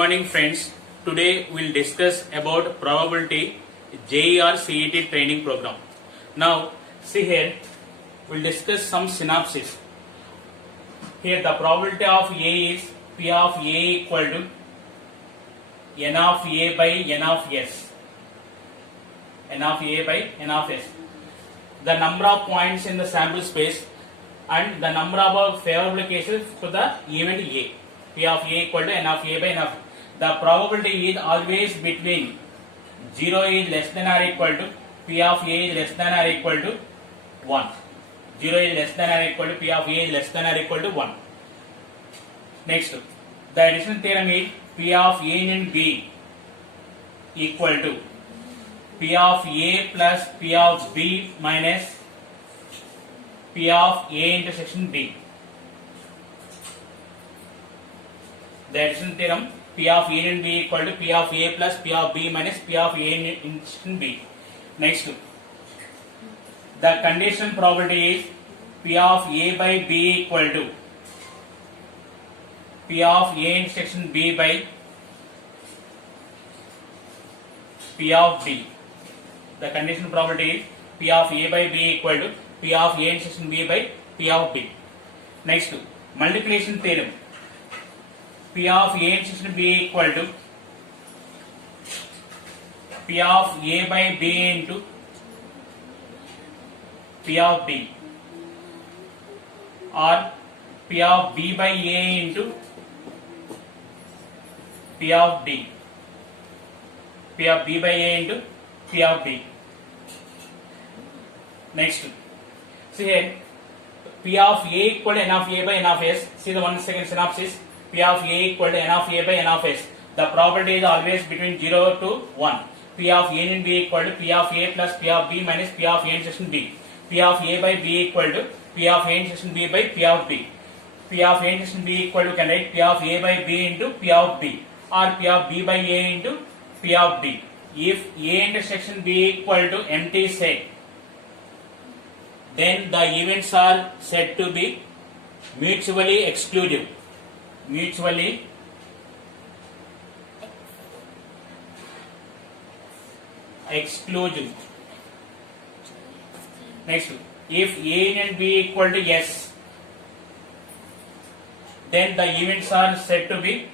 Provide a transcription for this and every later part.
morning friends. Today we'll discuss about probability JEE or CET training program. Now see here, we'll discuss some synopsis. Here the probability of A is P of A equal to N of A by N of S. N of A by N of S. The number of points in the sample space and the number of favorable cases for the event A. P of A equal to N of A by N of. The probability is always between 0 is less than or equal to P of A is less than or equal to 1. 0 is less than or equal to P of A is less than or equal to 1. Next, the addition theorem is P of A and B equal to P of A plus P of B minus P of A intersection B. The addition theorem P of A and B equal to P of A plus P of B minus P of A intersection B. Next, the condition probability is P of A by B equal to P of A intersection B by P of B. The condition probability is P of A by B equal to P of A intersection B by P of B. Next, multiplication theorem. P of A intersection B equal to P of A by B into P of B, or P of B by A into P of D. P of B by A into P of D. Next, see here, P of A equal to N of A by N of S. See the 1 second synopsis. P of A equal to N of A by N of S. The probability is always between 0 to 1. P of A and B equal to P of A plus P of B minus P of A intersection B. P of A by B equal to P of A intersection B by P of B. P of A intersection B equal to, can write P of A by B into P of B, or P of B by A into P of B. If A intersection B equal to empty set, then the events are said to be mutually exclusive. Mutually exclusive. Next, if A and B equal to S, then the events are said to be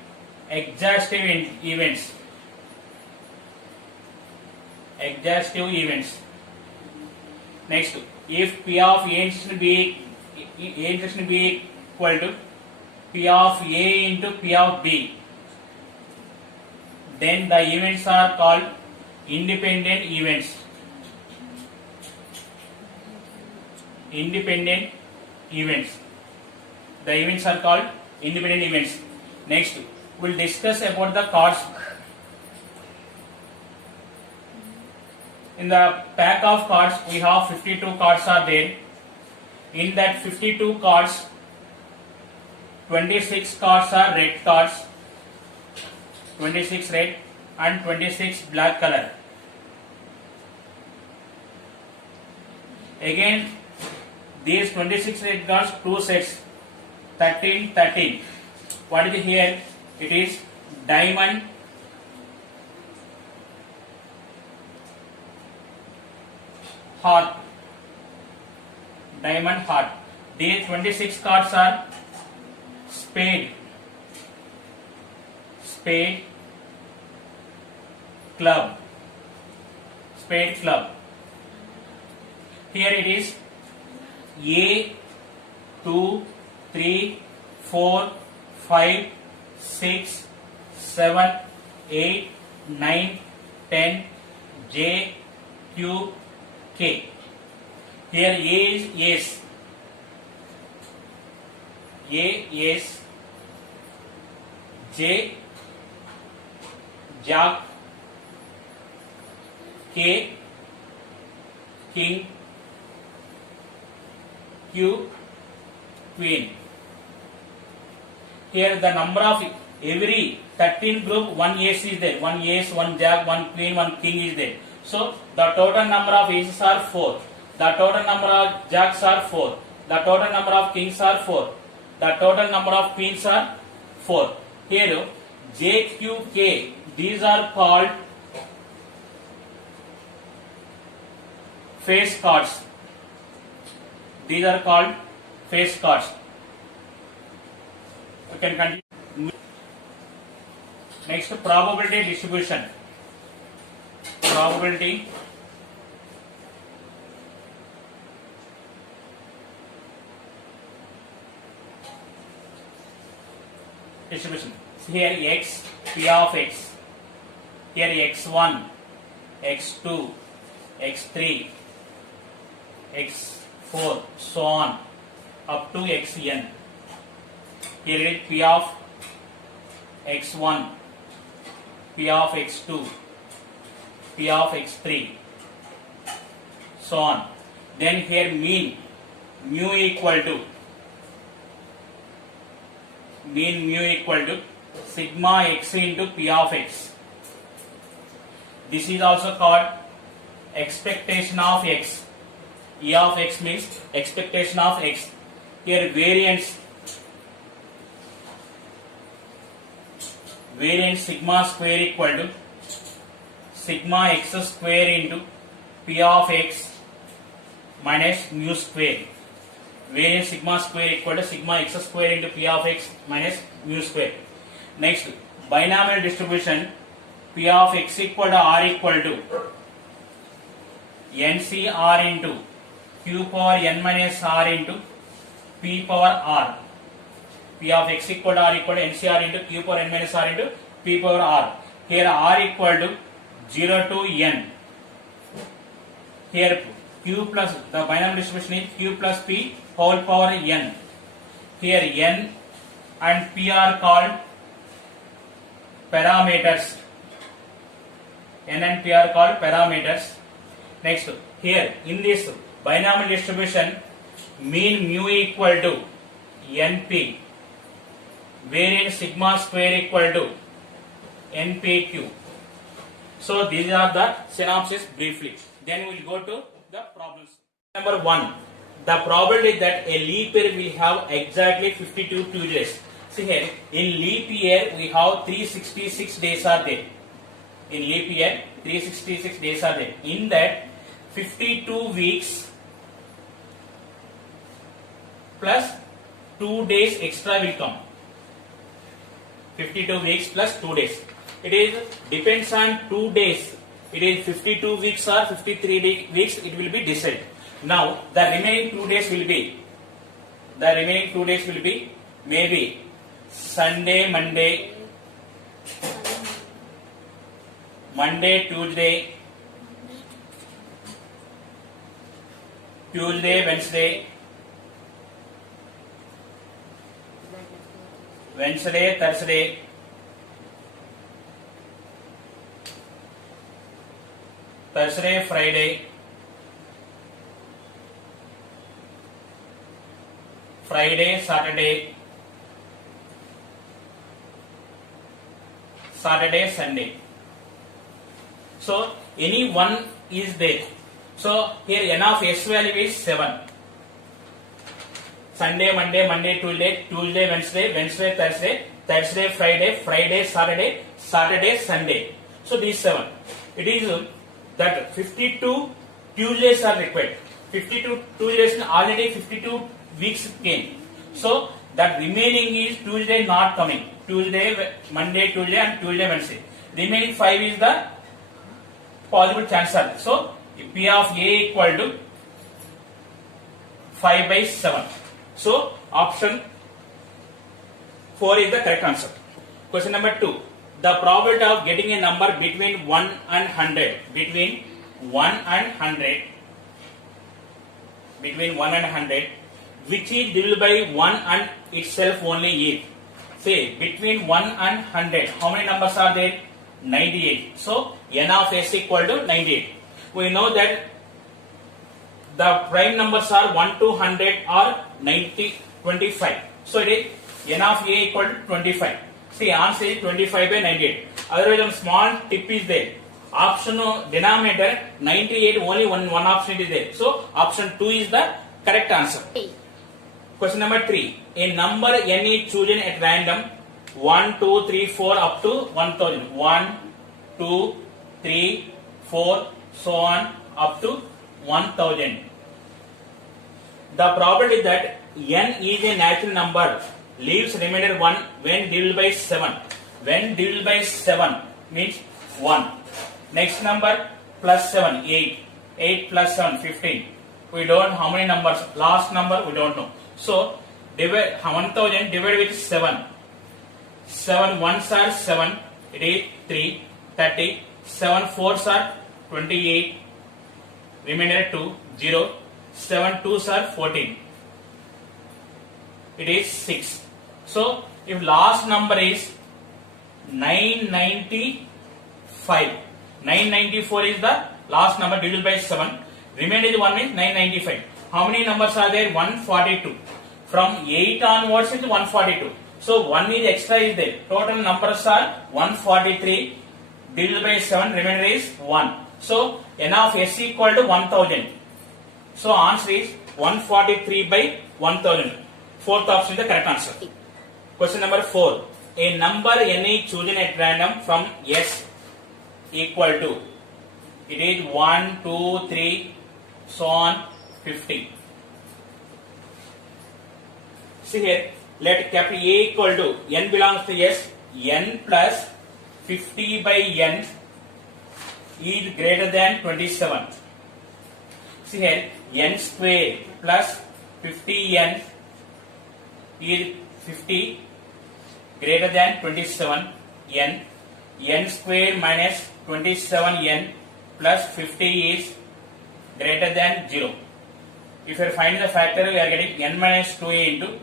exhaustive events. Exhaustive events. Next, if P of A intersection B equal to P of A into P of B, then the events are called independent events. Independent events. The events are called independent events. Next, we will discuss about the cards. In the pack of cards, we have 52 cards are there. In that 52 cards, 26 cards are red cards, 26 red and 26 black color. Again, these 26 red cards, 2 sets, 13, 13. What is it here? It is diamond, heart. Diamond, heart. These 26 cards are spade, spade, club, spade, club. Here it is A, 2, 3, 4, 5, 6, 7, 8, 9, 10, J, Q, K. Here A is ace. A, ace. J, jack. K, king. Q, queen. Here the number of every 13 group, one ace is there. One ace, one jack, one queen, one king is there. So the total number of aces are 4. The total number of jacks are 4. The total number of kings are 4. The total number of queens are 4. Here JQK, these are called phase cards. These are called phase cards. You can continue. Next, probability distribution. Probability distribution. Here x, p of x. Here x1, x2, x3, x4, so on, up to xn. Here it is p of x1, p of x2, p of x3, so on. Then here mean, mu equal to sigma x into p of x. This is also called expectation of x. E of x means expectation of x. Here variance sigma square equal to sigma x square into p of x minus mu square. Variance sigma square equal to sigma x square into p of x minus mu square. Next, binomial distribution, p of x equal to r equal to NCR into q power n minus r into p power r. P of x equal to r equal to NCR into q power n minus r into p power r. Here r equal to 0 to n. Here q plus, the binomial distribution is q plus p whole power n. Here n and p are called parameters. N and p are called parameters. Next, here in this binomial distribution, mean mu equal to np, variance sigma square equal to npq. So these are the synopsis briefly. Then we will go to the problems. Number 1, the probability that a leap year will have exactly 52 Tuesdays. See here, in leap year we have 366 days are there. In leap year 366 days are there. In that 52 weeks plus 2 days extra will come. 52 weeks plus 2 days. It is depends on 2 days. It is 52 weeks or 53 weeks. It will be decided. Now the remaining 2 days will be. Maybe Sunday, Monday, Tuesday, Wednesday, Thursday, Friday, Saturday, Sunday. So any one is there. So here n of s value is 7. Sunday, Monday, Tuesday, Wednesday, Thursday, Friday, Saturday, Sunday. So these 7. It is that 52 Tuesdays are required. 52 Tuesdays, already 52 weeks came. So that remaining is Tuesday not coming. Tuesday, Monday, Tuesday and Tuesday, Wednesday. Remaining 5 is the possible chances. So P of A equal to 5 by 7. So option 4 is the correct answer. Question number 2. The probability of getting a number between 1 and 100. Between 1 and 100. Which is divided by 1 and itself only is. Say between 1 and 100. How many numbers are there? 98. So n of s equal to 98. We know that the prime numbers are 1 to 100 or 25. So it is n of a equal to 25. See, answer is 25 by 98. Otherwise, a small tip is there. Option denominator 98, only one option is there. So option 2 is the correct answer. Question number 3. A number n is chosen at random 1, 2, 3, 4 up to 1000. 1, 2, 3, 4, so on up to 1000. The probability that n is a natural number leaves remainder 1 when divided by 7. When divided by 7 means 1. Next number plus 7, 8. 8 plus 7, 15. We don't know how many numbers. Last number we don't know. So divide 1000 divided with 7. 7 ones are 7. It is 3. 30. 7 fours are 28. Remainder 2. 0. 7 twos are 14. It is 6. So if last number is 995. 994 is the last number divided by 7. Remainder is 1 means 995. How many numbers are there? 142. From 8 onwards is 142. So 1 is extra is there. Total numbers are 143. Divided by 7. Remainder is 1. So n of s equal to 1000. So answer is 143 by 1000. Fourth option is the correct answer. Question number 4. A number n is chosen at random from s equal to, it is 1, 2, 3, so on 50. See here, let capital A equal to n belongs to s, n plus 50 by n is greater than 27. See here, n square plus 50n is 50 greater than 27 n. N square minus 27n plus 50 is greater than 0. If you are finding the factor, we are getting n minus 2a into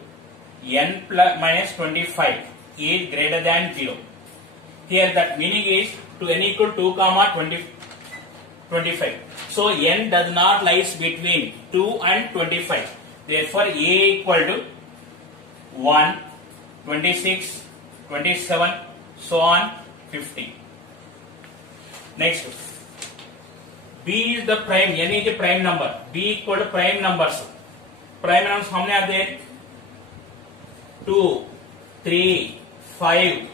n plus minus 25 is greater than 0. Here that meaning is to n equal 2 comma 25. So n does not lies between 2 and 25. Therefore a equal to 1, 26, 27, so on 50. Next, b is the prime, n is the prime number, b equal to prime numbers. Prime numbers how many are there? 2, 3, 5,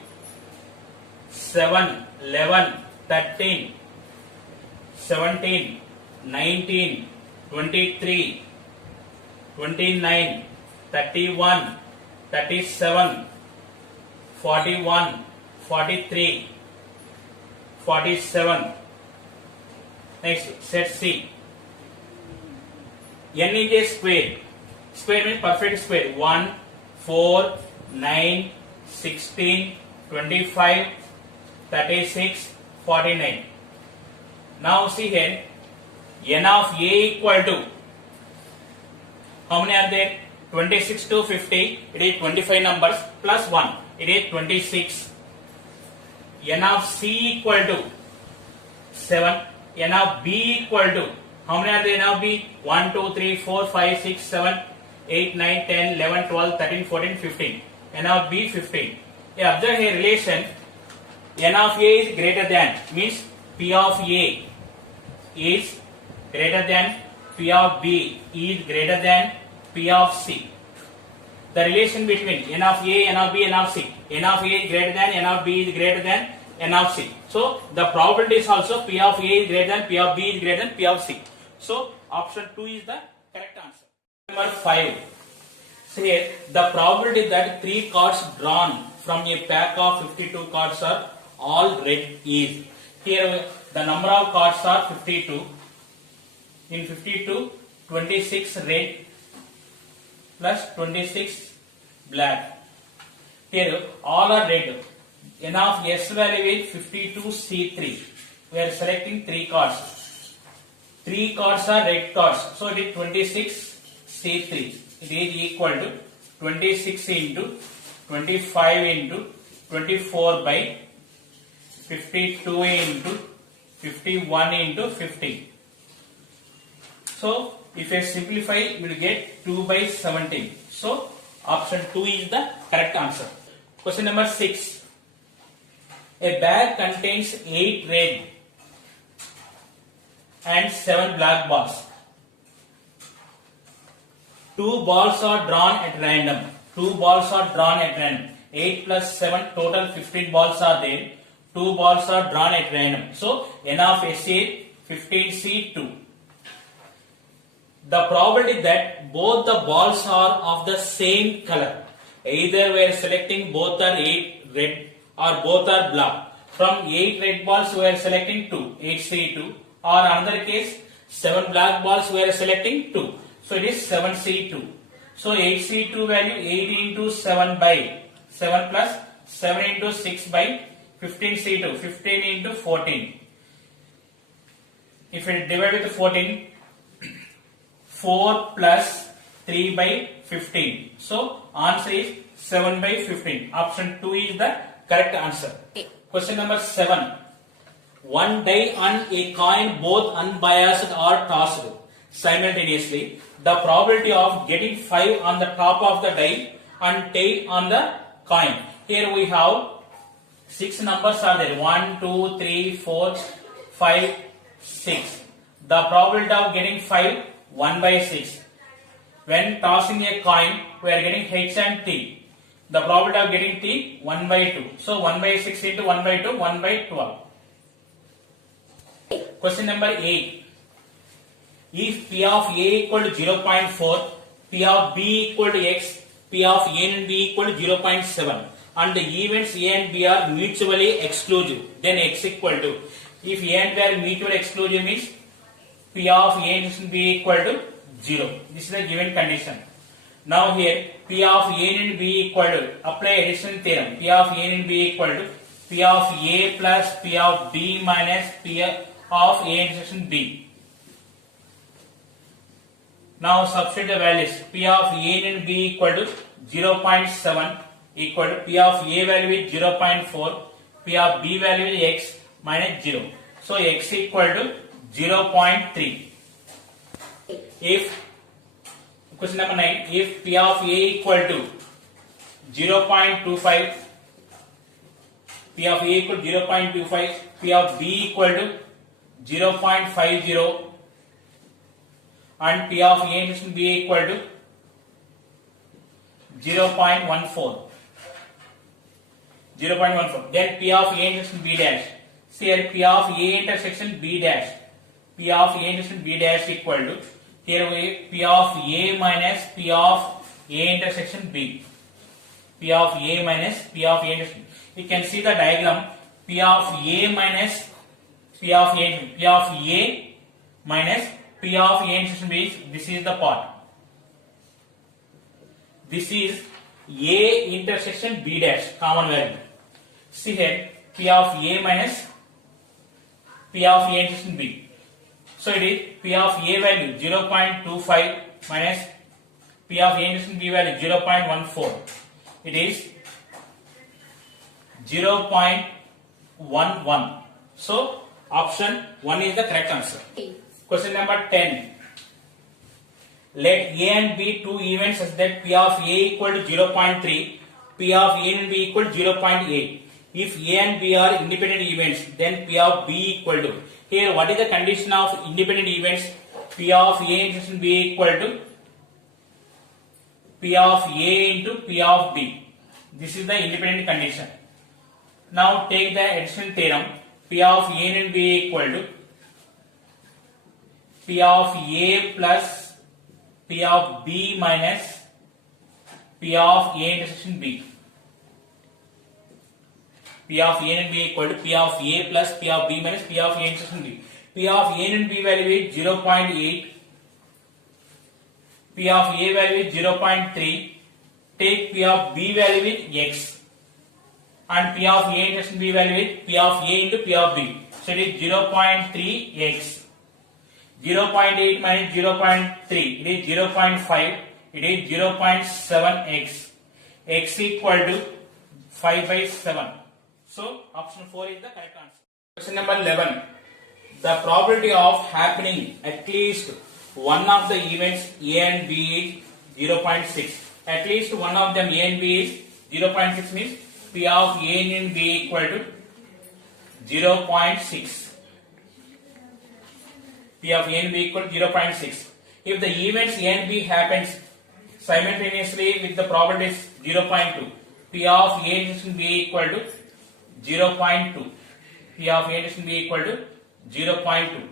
7, 11, 13, 17, 19, 23, 29, 31, 37, 41, 43, 47. Next, set C. N is a square. Square means perfect square. 1, 4, 9, 16, 25, 36, 49. Now see here, n of a equal to, how many are there? 26 to 50, it is 25 numbers plus 1, it is 26. N of c equal to 7, n of b equal to, how many are there? N of b? 1, 2, 3, 4, 5, 6, 7, 8, 9, 10, 11, 12, 13, 14, 15. N of b 15. Observe here relation, n of a is greater than, means p of a is greater than p of b is greater than p of c. The relation between n of a, n of b, n of c. N of a is greater than, n of b is greater than n of c. So the probability is also p of a is greater than, p of b is greater than p of c. So option 2 is the correct answer. Number 5. See here, the probability that 3 cards drawn from a pack of 52 cards are all red is. Here the number of cards are 52. In 52, 26 red plus 26 black. Here all are red. N of S value is 52C3. We are selecting 3 cards. 3 cards are red cards. So it is 26C3. It is equal to 26 into 25 into 24 by 52 into 51 into 50. So if I simplify, we will get 2 by 17. So option 2 is the correct answer. Question number 6. A bag contains 8 red and 7 black balls. 2 balls are drawn at random. 2 balls are drawn at random. 8 plus 7, total 15 balls are there. 2 balls are drawn at random. So N of S is 15C2. The probability that both the balls are of the same color, either we are selecting both are 8 red or both are black. From 8 red balls we are selecting 2, 8C2, or another case 7 black balls we are selecting 2. So it is 7C2. So 8C2 value 8 into 7 by 7 plus 7 into 6 by 15C2, 15 into 14. If we divide with 14, 4 plus 3 by 15. So answer is 7 by 15. Option 2 is the correct answer. Question number 7. One die and a coin both unbiased are tossed simultaneously. The probability of getting 5 on the top of the die and tail on the coin. Here we have 6 numbers are there. 1, 2, 3, 4, 5, 6. The probability of getting 5, 1 by 6. When tossing a coin, we are getting H and T. The probability of getting T, 1 by 2. So 1 by 6 into 1 by 2, 1 by 12. Question number 8. If P of A equal to 0.4, P of B equal to X, P of A and B equal to 0.7, and the events A and B are mutually exclusive, then X equal to. If A and B are mutually exclusive means P of A and B equal to 0. This is the given condition. Now here P of A and B equal to, apply addition theorem. P of A and B equal to P of A plus P of B minus P of A intersection B. Now substitute the values. P of A and B equal to 0.7 equal to P of A value is 0.4, P of B value is X minus 0. So X equal to 0.3. If question number 9, if P of A equal to 0.25, P of A equal to 0.25, P of B equal to 0.50, and P of A intersection B equal to 0.14. 0.14. Then P of A intersection B dash. See here P of A intersection B dash. P of A intersection B dash equal to, here we P of A minus P of A intersection B. P of A minus P of A intersection. You can see the diagram. P of A minus P of A, P of A minus P of A intersection B. This is the part. This is A intersection B dash, common value. See here P of A minus P of A intersection B. So it is P of A value 0.25 minus P of A intersection B value 0.14. It is 0.11. So option 1 is the correct answer. Question number 10. Let A and B two events such that P of A equal to 0.3, P of A and B equal to 0.8. If A and B are independent events, then P of B equal to. Here, what is the condition of independent events? P of A intersection B equal to P of A into P of B. This is the independent condition. Now take the addition theorem. P of A and B equal to P of A plus P of B minus P of A intersection B. P of A and B equal to P of A plus P of B minus P of A intersection B. P of A and B value is 0.8. P of A value is 0.3. Take P of B value with X. And P of A intersection B value with P of A into P of B. So it is 0.3x. 0.8 minus 0.3. It is 0.5. It is 0.7x. X equal to 5 by 7. So option 4 is the correct answer. Question number 11. The probability of happening at least one of the events A and B is 0.6. At least one of them A and B is 0.6 means P of A and B equal to 0.6. P of A and B equal to 0.6. If the events A and B happens simultaneously with the probability is 0.2, P of A intersection B equal to 0.2. P of A intersection B equal to 0.2.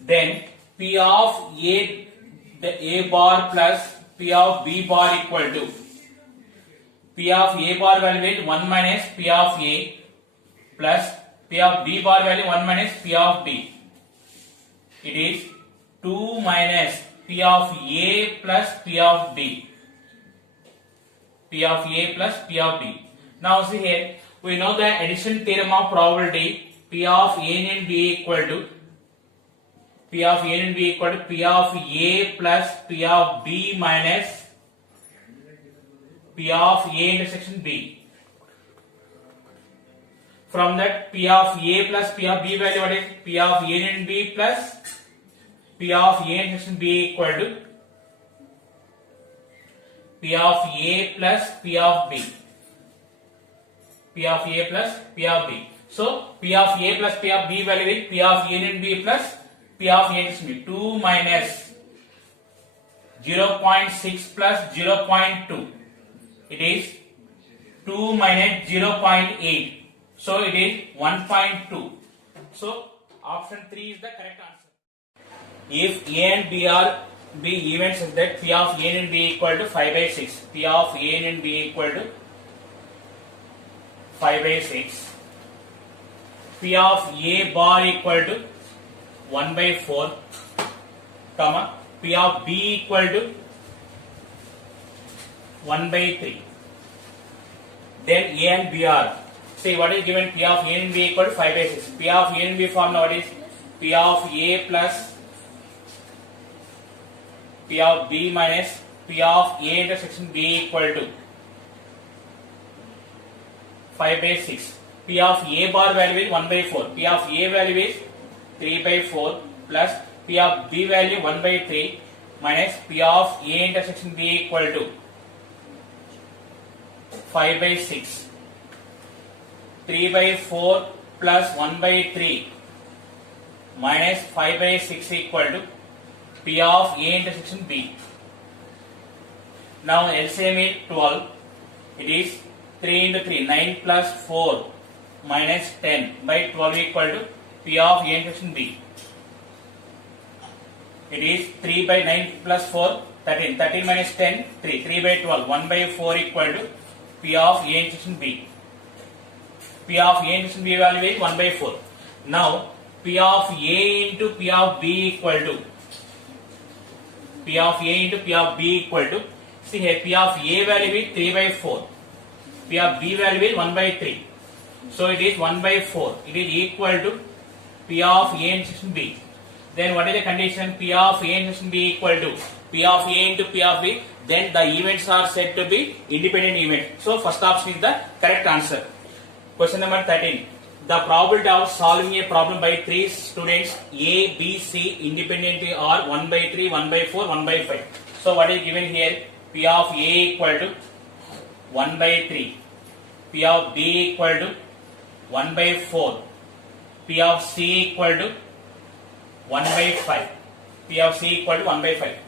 Then P of A, the A bar plus P of B bar equal to P of A bar value is 1 minus P of A plus P of B bar value 1 minus P of B. It is 2 minus P of A plus P of B. P of A plus P of B. Now see here, we know the addition theorem of probability. P of A and B equal to P of A and B equal to P of A plus P of B minus P of A intersection B. From that, P of A plus P of B value, what is P of A and B plus P of A intersection B equal to P of A plus P of B. P of A plus P of B. So P of A plus P of B value is P of A and B plus P of A intersection B. 2 minus 0.6 plus 0.2. It is 2 minus 0.8. So it is 1.2. So option 3 is the correct answer. If A and B are events such that P of A and B equal to 5 by 6. P of A and B equal to 5 by 6. P of A bar equal to 1 by 4, comma, P of B equal to 1 by 3. Then A and B are, say what is given, P of A and B equal to 5 by 6. P of A and B formula what is P of A plus P of B minus P of A intersection B equal to 5 by 6. P of A bar value is 1 by 4. P of A value is 3 by 4 plus P of B value 1 by 3 minus P of A intersection B equal to 5 by 6. 3 by 4 plus 1 by 3 minus 5 by 6 equal to P of A intersection B. Now LCM is 12. It is 3 into 3, 9 plus 4 minus 10 by 12 equal to P of A intersection B. It is 3 by 9 plus 4, 13. 13 minus 10, 3. 3 by 12, 1 by 4 equal to P of A intersection B. P of A intersection B value is 1 by 4. Now P of A into P of B equal to P of A into P of B equal to, see here, P of A value is 3 by 4. P of B value is 1 by 3. So it is 1 by 4. It is equal to P of A intersection B. Then what is the condition? P of A intersection B equal to P of A into P of B. Then the events are said to be independent events. So first option is the correct answer. Question number 13. The probability of solving a problem by 3 students A, B, C independently are 1 by 3, 1 by 4, 1 by 5. So what is given here? P of A equal to 1 by 3. P of B equal to 1 by 4. P of C equal to 1 by 5. P of C equal to 1 by 5.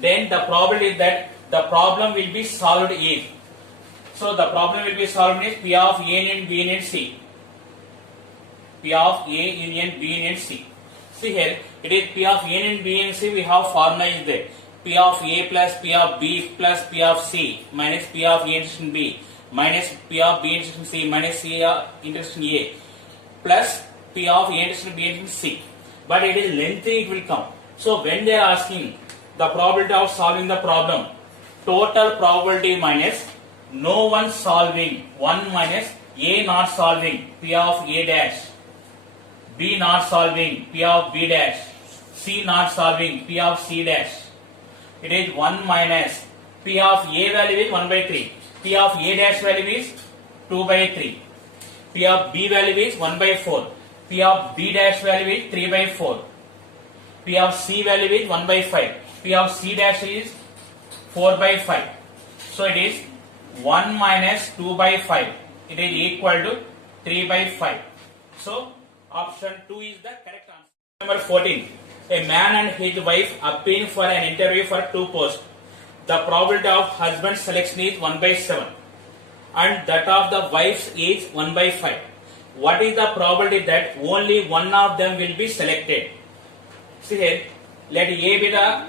Then the probability is that the problem will be solved is. So the problem will be solved is P of A union B union C. P of A union B union C. See here, it is P of A union B union C. We have formula is there. P of A plus P of B plus P of C minus P of A intersection B minus P of B intersection C minus C intersection A plus P of A intersection B intersection C. But it is lengthy, it will come. So when they are asking the probability of solving the problem, total probability minus no one solving, 1 minus A not solving, P of A dash, B not solving, P of B dash, C not solving, P of C dash. It is 1 minus P of A value is 1 by 3. P of A dash value is 2 by 3. P of B value is 1 by 4. P of B dash value is 3 by 4. P of C value is 1 by 5. P of C dash is 4 by 5. So it is 1 minus 2 by 5. It is equal to 3 by 5. So option 2 is the correct answer. Number 14. A man and his wife appear for an interview for 2 posts. The probability of husband's selection is 1 by 7. and that of the wives is 1 by 5. What is the probability that only one of them will be selected? See here, let A be the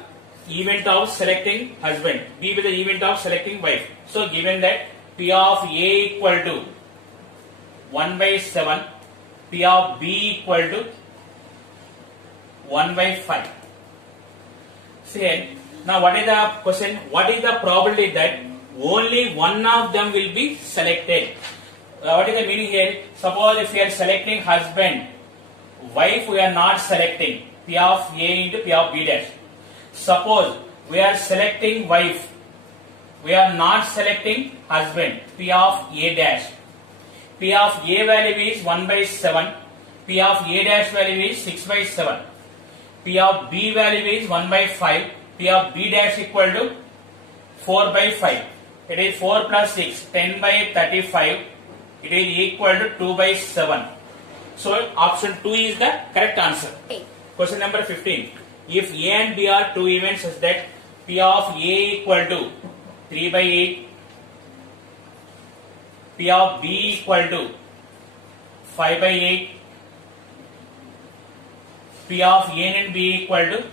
event of selecting husband, B be the event of selecting wife. So given that P of A equal to 1 by 7, P of B equal to 1 by 5. See here, now what is the question? What is the probability that only one of them will be selected? What is the meaning here? Suppose if we are selecting husband, wife we are not selecting, P of A into P of B dash. Suppose we are selecting wife, we are not selecting husband, P of A dash. P of A value is 1 by 7, P of A dash value is 6 by 7, P of B value is 1 by 5, P of B dash equal to 4 by 5. It is 4 plus 6, 10 by 35. It is equal to 2 by 7. So option 2 is the correct answer. Question number 15. If A and B are two events such that P of A equal to 3 by 8, P of B equal to 5 by 8, P of A and B equal to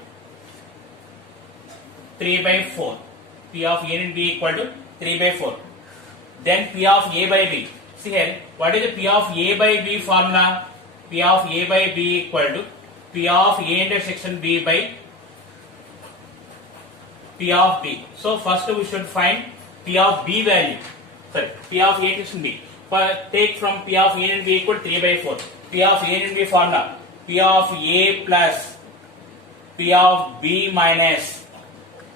3 by 4. P of A and B equal to 3 by 4. Then P of A by B. See here, what is the P of A by B formula? P of A by B equal to P of A intersection B by P of B. So first we should find P of B value. Sorry, P of A intersection B. Take from P of A and B equal to 3 by 4. P of A and B formula. P of A plus P of B minus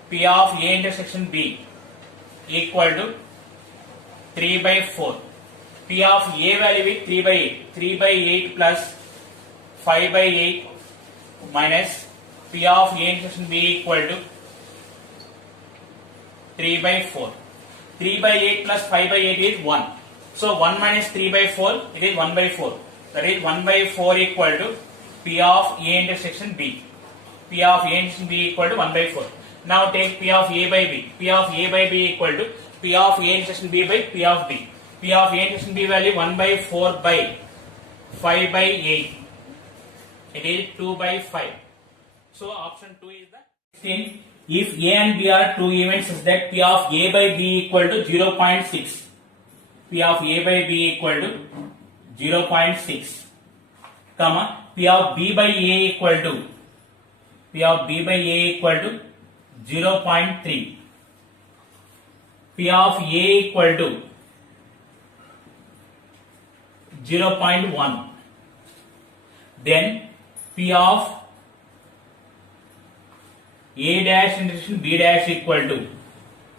P of A intersection B equal to 3 by 4. P of A value is 3 by 8. 3 by 8 plus 5 by 8 minus P of A intersection B equal to 3 by 4. 3 by 8 plus 5 by 8 is 1. So 1 minus 3 by 4, it is 1 by 4. That is 1 by 4 equal to P of A intersection B. P of A intersection B equal to 1 by 4. Now take P of A by B. P of A by B equal to P of A intersection B by P of B. P of A intersection B value 1 by 4 by 5 by 8. It is 2 by 5. So option 2 is the 16. If A and B are two events such that P of A by B equal to 0.6. P of A by B equal to 0.6. Comma P of B by A equal to P of B by A equal to 0.3. P of A equal to 0.1. Then P of A dash intersection B dash equal to.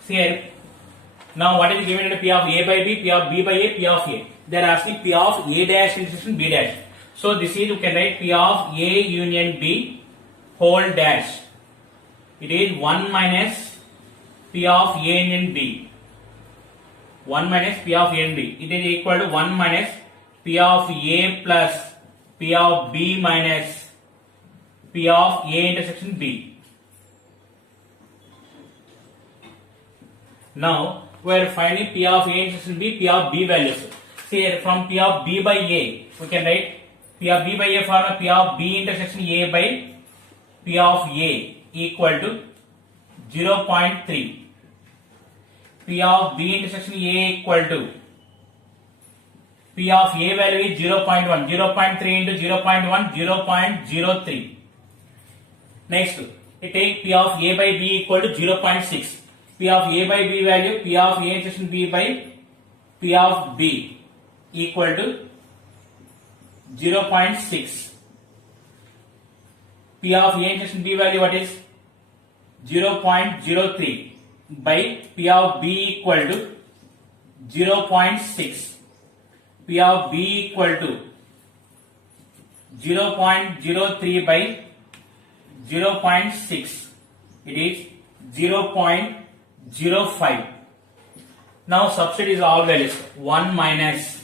See here. Now what is given in P of A by B, P of B by A, P of A. They are asking P of A dash intersection B dash. So this is, you can write P of A union B whole dash. It is 1 minus P of A union B. 1 minus P of A and B. It is equal to 1 minus P of A plus P of B minus P of A intersection B. Now we are finding P of A intersection B, P of B values. See here, from P of B by A, we can write P of B by A formula P of B intersection A by P of A equal to 0.3. P of B intersection A equal to P of A value is 0.1. 0.3 into 0.1, 0.03. Next, we take P of A by B equal to 0.6. P of A by B value, P of A intersection B by P of B equal to 0.6. P of A intersection B value what is? 0.03 by P of B equal to 0.6. P of B equal to 0.03 by 0.6. It is 0.05. Now substitute all values. 1 minus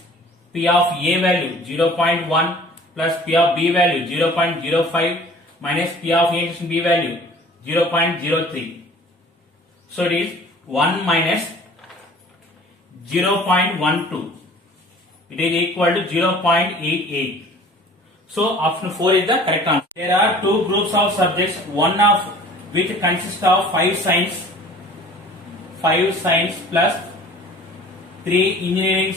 P of A value 0.1 plus P of B value 0.05 minus P of A intersection B value 0.03. So it is 1 minus 0.12. It is equal to 0.88. So option 4 is the correct answer. There are two groups of subjects, one of which consists of 5 science plus 3 engineering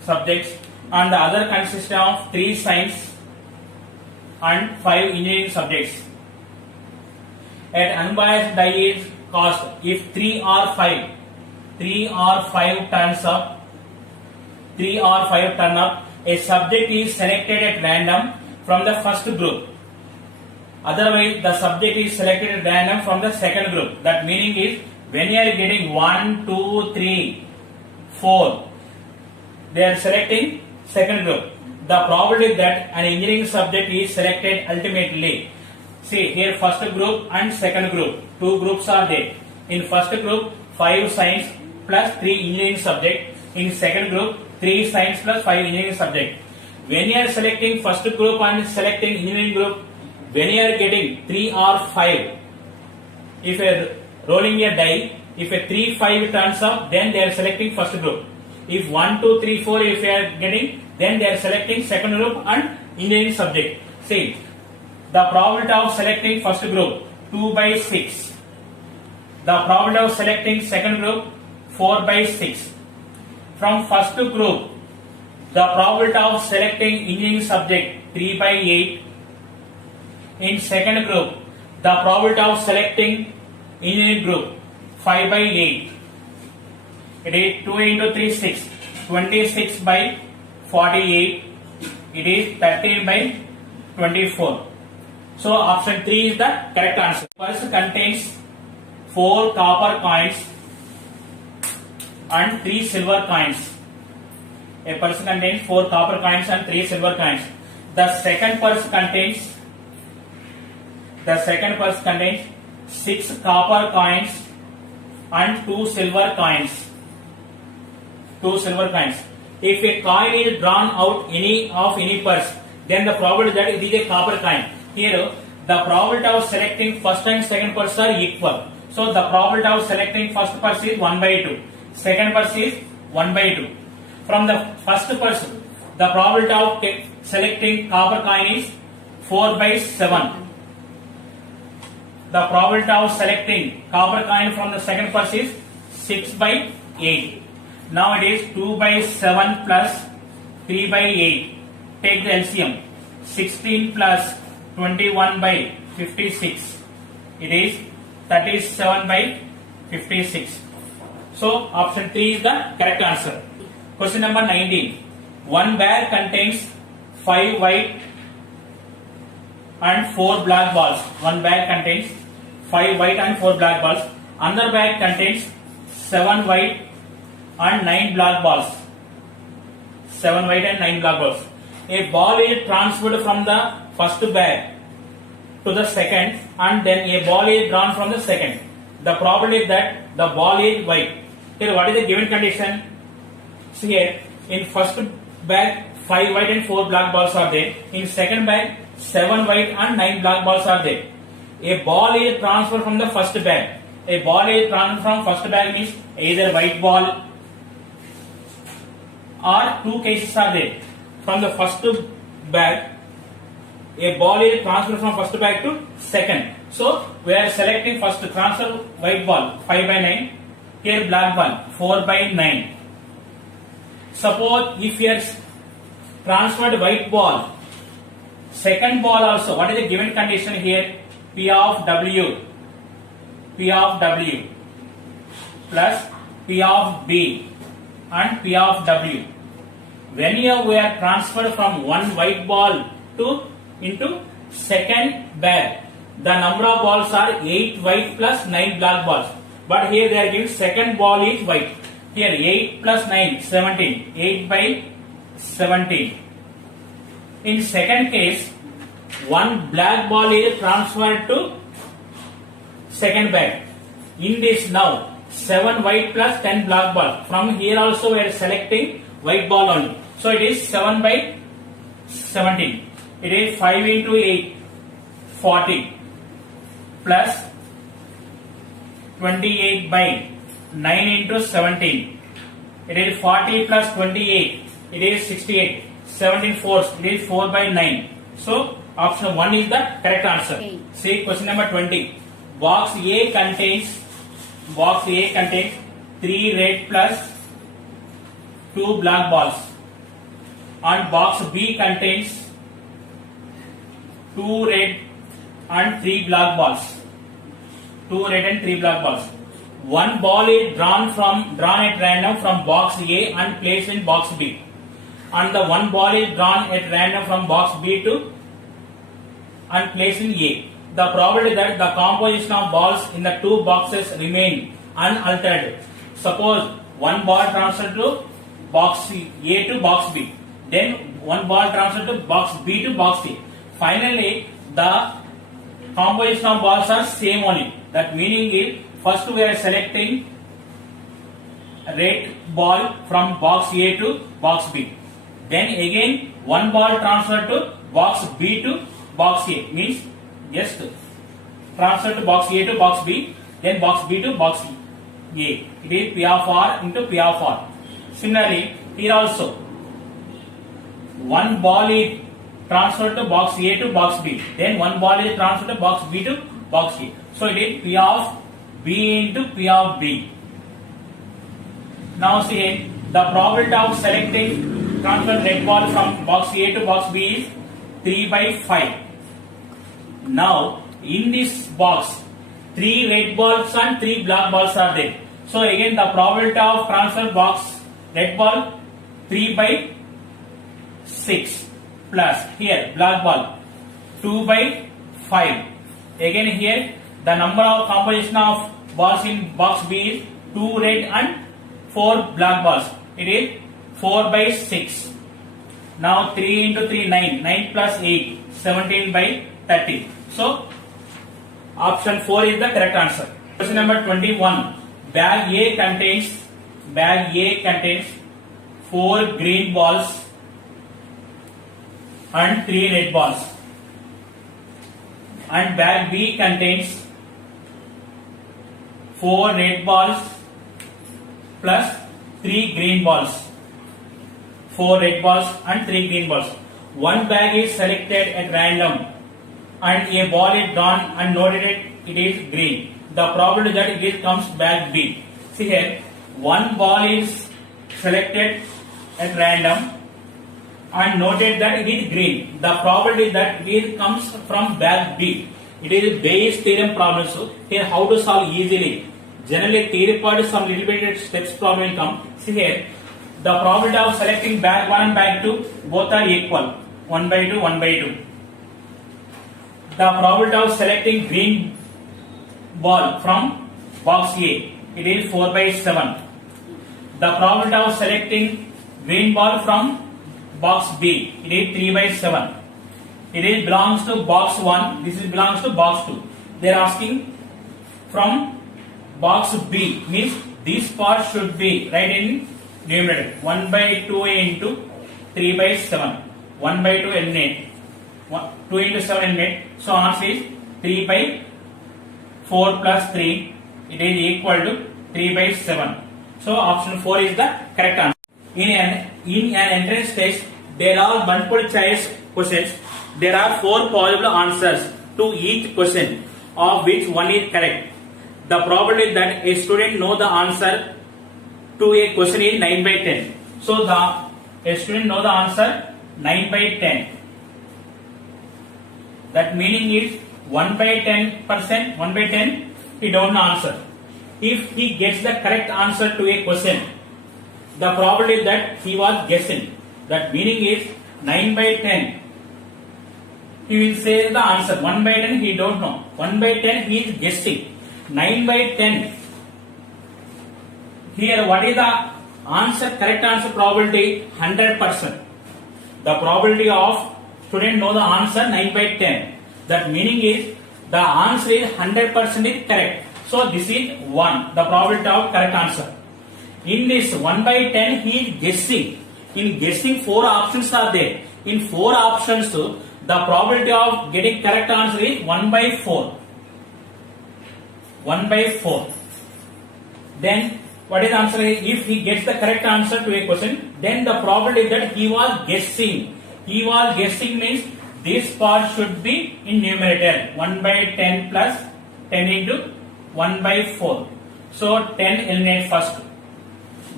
subjects, and the other consists of 3 science and 5 engineering subjects. At unbiased die is cost if 3 or 5 turns up, a subject is selected at random from the first group. Otherwise, the subject is selected at random from the second group. That meaning is when you are getting 1, 2, 3, 4, they are selecting second group. The probability that an engineering subject is selected ultimately. See here, first group and second group. 2 groups are there. In first group, 5 science plus 3 engineering subject. In second group, 3 science plus 5 engineering subject. When you are selecting first group and selecting engineering group, when you are getting 3 or 5, if you are rolling a die, if a 3, 5 turns up, then they are selecting first group. If 1, 2, 3, 4, if you are getting, then they are selecting second group and engineering subject. See, the probability of selecting first group 2 by 6. The probability of selecting second group 4 by 6. From first group, the probability of selecting engineering subject 3 by 8. In second group, the probability of selecting engineering group 5 by 8. It is 2 into 3, 6. 26 by 48. It is 13 by 24. So option 3 is the correct answer. Purse contains 4 copper coins and 3 silver coins. A purse contains 4 copper coins and 3 silver coins. The second purse contains 6 copper coins and 2 silver coins. If a coin is drawn out any purse, then the probability that it is a copper coin. Here, the probability of selecting first and second purse are equal. So the probability of selecting first purse is 1 by 2. Second purse is 1 by 2. From the first purse, the probability of selecting copper coin is 4 by 7. The probability of selecting copper coin from the second purse is 6 by 8. Now it is 2 by 7 plus 3 by 8. Take the LCM. 16 plus 21 by 56. It is 37 by 56. So option 3 is the correct answer. Question number 19. One bag contains 5 white and 4 black balls. One bag contains 5 white and 4 black balls. Another bag contains 7 white and 9 black balls. 7 white and 9 black balls. A ball is transferred from the first bag to the second, and then a ball is drawn from the second. The probability that the ball is white. Here, what is the given condition? See here, in first bag 5 white and 4 black balls are there. In second bag 7 white and 9 black balls are there. A ball is transferred from the first bag. A ball is transferred from first bag means either white ball, or 2 cases are there. From the first bag, a ball is transferred from first bag to second. So we are selecting first transfer white ball 5 by 9. Here black ball 4 by 9. Suppose if you are transferred white ball, second ball also, what is the given condition here? P of W plus P of B and P of W. When we are transferred from one white ball into second bag, the number of balls are 8 white plus 9 black balls. But here they are giving second ball is white. Here 8 plus 9, 17. 8 by 17. In second case, one black ball is transferred to second bag. In this now, 7 white plus 10 black ball. From here also we are selecting white ball only. So it is 7 by 17. It is 5 into 8, 40 plus 28 by 9 into 17. it is 40 plus 28, it is 68. 17 fourths, it is 4 by 9. So option 1 is the correct answer. Okay. See question number 20. Box A contains 3 red plus 2 black balls, and box B contains 2 red and 3 black balls. 2 red and 3 black balls. One ball is drawn at random from box A and placed in box B, and the one ball is drawn at random from box B and placed in A. The probability that the composition of balls in the two boxes remain unaltered. Suppose one ball transferred to box A to box B, then one ball transferred to box B to box C. Finally, the composition of balls are same only. That meaning is, first we are selecting red ball from box A to box B. Then again one ball transferred to box B to box A, means just transfer to box A to box B, then box B to box A. It is P of R into P of R. Similarly, here also one ball is transferred to box A to box B, then one ball is transferred to box B to box A. So it is P of B into P of B. Now see, the probability of selecting transfer red ball from box A to box B is 3 by 5. Now in this box 3 red balls and 3 black balls are there. So again the probability of transfer box red ball 3 by 6 plus here black ball 2 by 5. Again here the number of composition of balls in box B is 2 red and 4 black balls. It is 4 by 6. Now 3 into 3 9. 9 plus 8 17 by 30. So option 4 is the correct answer. Question number 21. Bag A contains 4 green balls and 3 red balls, and bag B contains 4 red balls plus 3 green balls. 4 red balls and 3 green balls. One bag is selected at random and a ball is drawn and noted it is green. The probability that it comes bag B. See here, one ball is selected at random and noted that it is green. The probability that it comes from bag B. It is Bayes theorem problem. So here how to solve easily. Generally theory part is some little bit steps problem will come. See here, the probability of selecting bag 1 and bag 2 both are equal. 1 by 2, 1 by 2. The probability of selecting green ball from box A, it is 4 by 7. The probability of selecting green ball from box B, it is 3 by 7. It is belongs to box 1, this is belongs to box 2. They are asking from box B, means this part should be right in numerator. 1 by 2A into 3 by 7. 1 by 2 eliminate. 2 into 7 eliminate. So answer is 3 by 4 plus 3. It is equal to 3 by 7. So option 4 is the correct answer. In an entrance test, there are multiple choice questions. There are 4 possible answers to each question, of which one is correct. The probability that a student know the answer to a question is 9 by 10. So a student know the answer 9 by 10. That meaning is 1 by 10%, 1 by 10, he don't know answer. If he gets the correct answer to a question, the probability that he was guessing, that meaning is 9 by 10. He will say the answer. 1 by 10 he don't know. 1 by 10 he is guessing. 9 by 10. Here what is the answer, correct answer probability? 100%. The probability of student know the answer 9 by 10. That meaning is the answer is 100% is correct. So this is 1, the probability of correct answer. In this 1 by 10 he is guessing. In guessing 4 options are there. In 4 options the probability of getting correct answer is 1 by 4. 1 by 4. Then What is the answer? If he gets the correct answer to a question, then the probability that he was guessing. He was guessing means this part should be in numerator. 1 by 10 plus 10 into 1 by 4. So 10 eliminate first.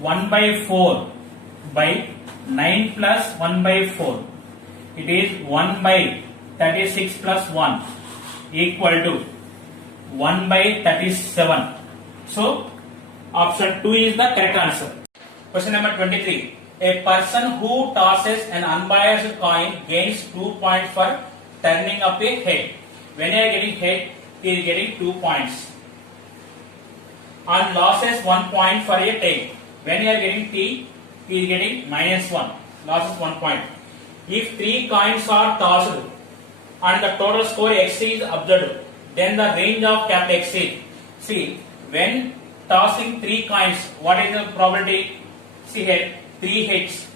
1 by 4 by 9 plus 1 by 4. It is 1 by 36 plus 1 equal to 1 by 37. So option 2 is the correct answer. Question number 23. A person who tosses an unbiased coin gains 2 points for turning up a head. When you are getting head, he is getting 2 points. And losses 1 point for a tail. When you are getting T, he is getting -1. Losses 1 point. If 3 coins are tossed and the total score X is observed, then the range of capital X is. See, when tossing 3 coins, what is the probability? See here, 3 hits,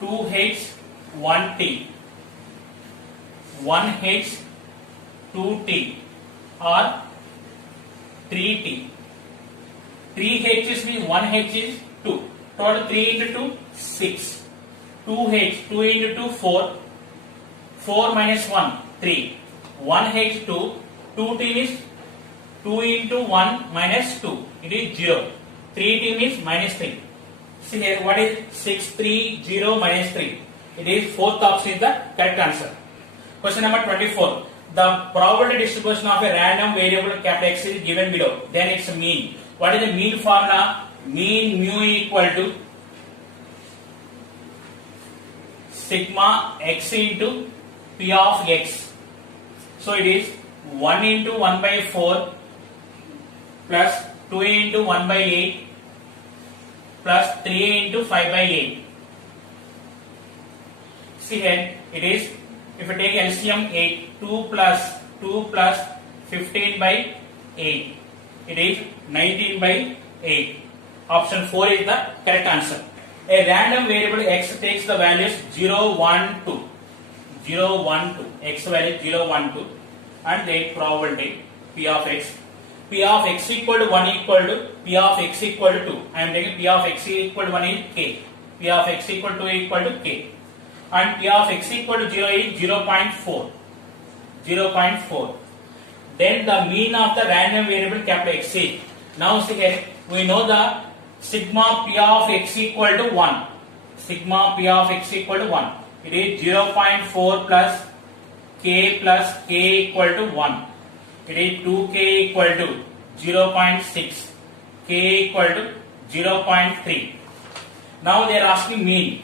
2 hits, 1 T, 1 hits, 2 T, or 3 T. 3 hits means 1 H is 2. Total 3 into 2, 6. 2 H, 2 into 2, 4. 4 minus 1, 3. 1 H, 2. 2 T is 2 into 1 minus 2. It is 0. 3 T means minus 3. See here, what is 6, 3, 0, minus 3? It is fourth option is the correct answer. Question number 24. The probability distribution of a random variable capital X is given below. Then its mean. What is the mean formula? Mean mu equal to sigma x into p of x. So it is 1 into 1 by 4 plus 2 into 1 by 8 plus 3 into 5 by 8. See here, it is, if you take LCM 8, 2 plus 15 by 8. It is 19 by 8. Option 4 is the correct answer. A random variable x takes the values 0, 1, 2. 0, 1, 2. X value 0, 1, 2. And the probability P of x. P of x equal to 1 equal to P of x equal to 2. I am taking P of x equal to 1 is k. P of x equal to 2 equal to k. And P of x equal to 0 is 0.4. 0.4. Then the mean of the random variable capital X is. Now see here, we know the sigma P of x equal to 1. Sigma P of x equal to 1. It is 0.4 plus k equal to 1. It is 2k equal to 0.6. K equal to 0.3. Now they are asking mean.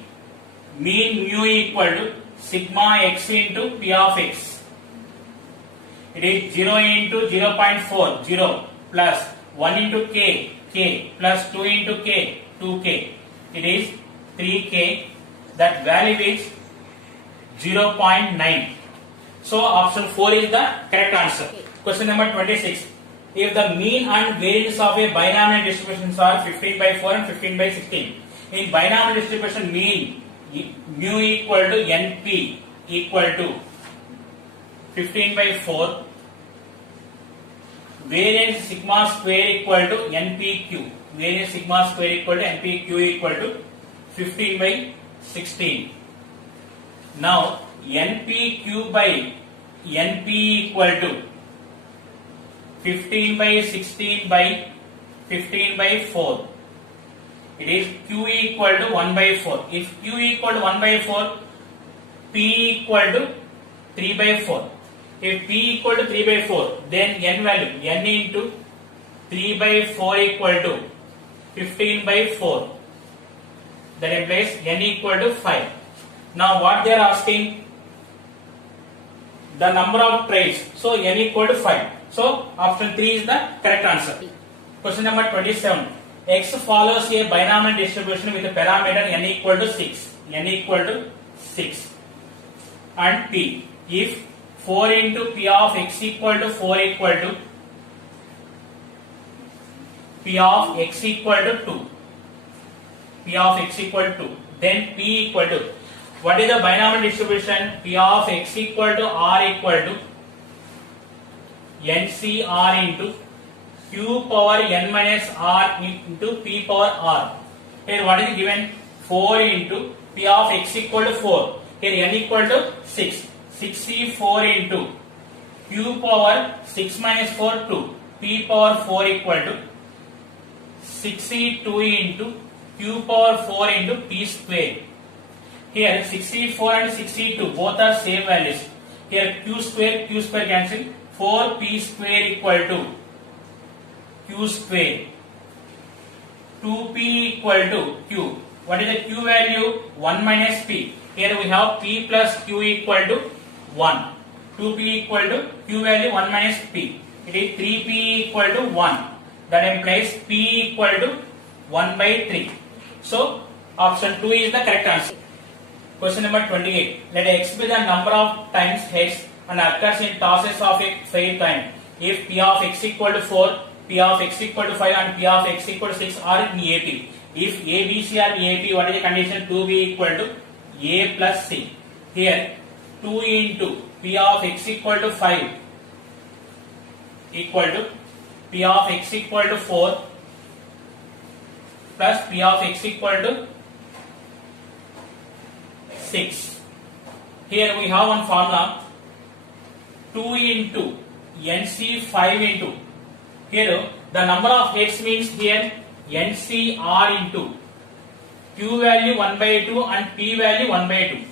Mean mu equal to sigma x into P of x. It is 0 into 0.4, 0 plus 1 into k plus 2 into k, 2k. It is 3k. That value is 0.9. So option 4 is the correct answer. Question number 26. If the mean and variance of a binomial distributions are 15 by 4 and 15 by 16. In binomial distribution, mean mu equal to np equal to 15 by 4. Variance sigma square equal to npq. Variance sigma square equal to npq equal to 15 by 16. Now npq by np equal to 15 by 16 by 15 by 4. It is q equal to 1 by 4. If q equal to 1 by 4, p equal to 3 by 4. If p equal to 3 by 4, then n value, n into 3 by 4 equal to 15 by 4. That implies n equal to 5. Now what they are asking? The number of trays. So n equal to 5. So option 3 is the correct answer. Question number 27. X follows a binomial distribution with a parameter n equal to 6. N equal to 6. And p. If 4 into p of x equal to 4 equal to p of x equal to 2. P of x equal to 2. Then p equal to, what is the binomial distribution? P of x equal to r equal to NCR into q power n minus r into p power r. Here what is given? 4 into p of x equal to 4. Here n equal to 6. 64 into q power 6 minus 4 2. P power 4 equal to 62 into q power 4 into p square. Here 64 and 62 both are same values. Here q square cancel. 4p square equal to q square. 2p equal to q. What is the q value? 1 minus p. Here we have p plus q equal to 1. 2p equal to q value 1 minus p. It is 3p equal to 1. That implies p equal to 1 by 3. So option 2 is the correct answer. Question number 28. Let x be the number of times heads and occurs in tosses of a fair kind. If p of x equal to 4, p of x equal to 5 and p of x equal to 6 are in AP. If A, B, C are in AP, what is the condition? 2b equal to A plus C. Here 2 into p of x equal to 5 equal to p of x equal to 4 plus p of x equal to 6. Here we have one formula, 2 into NC 5 into, here the number of heads means here NCR into Q value 1 by 2 and P value 1 by 2.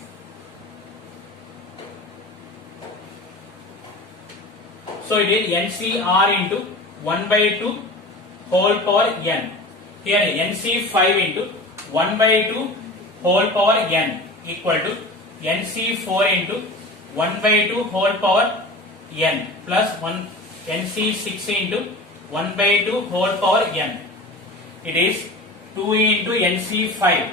So it is NCR into 1 by 2 whole power N. Here NC 5 into 1 by 2 whole power N equal to NC 4 into 1 by 2 whole power N plus 1 NC 6 into 1 by 2 whole power N. It is 2 into NC 5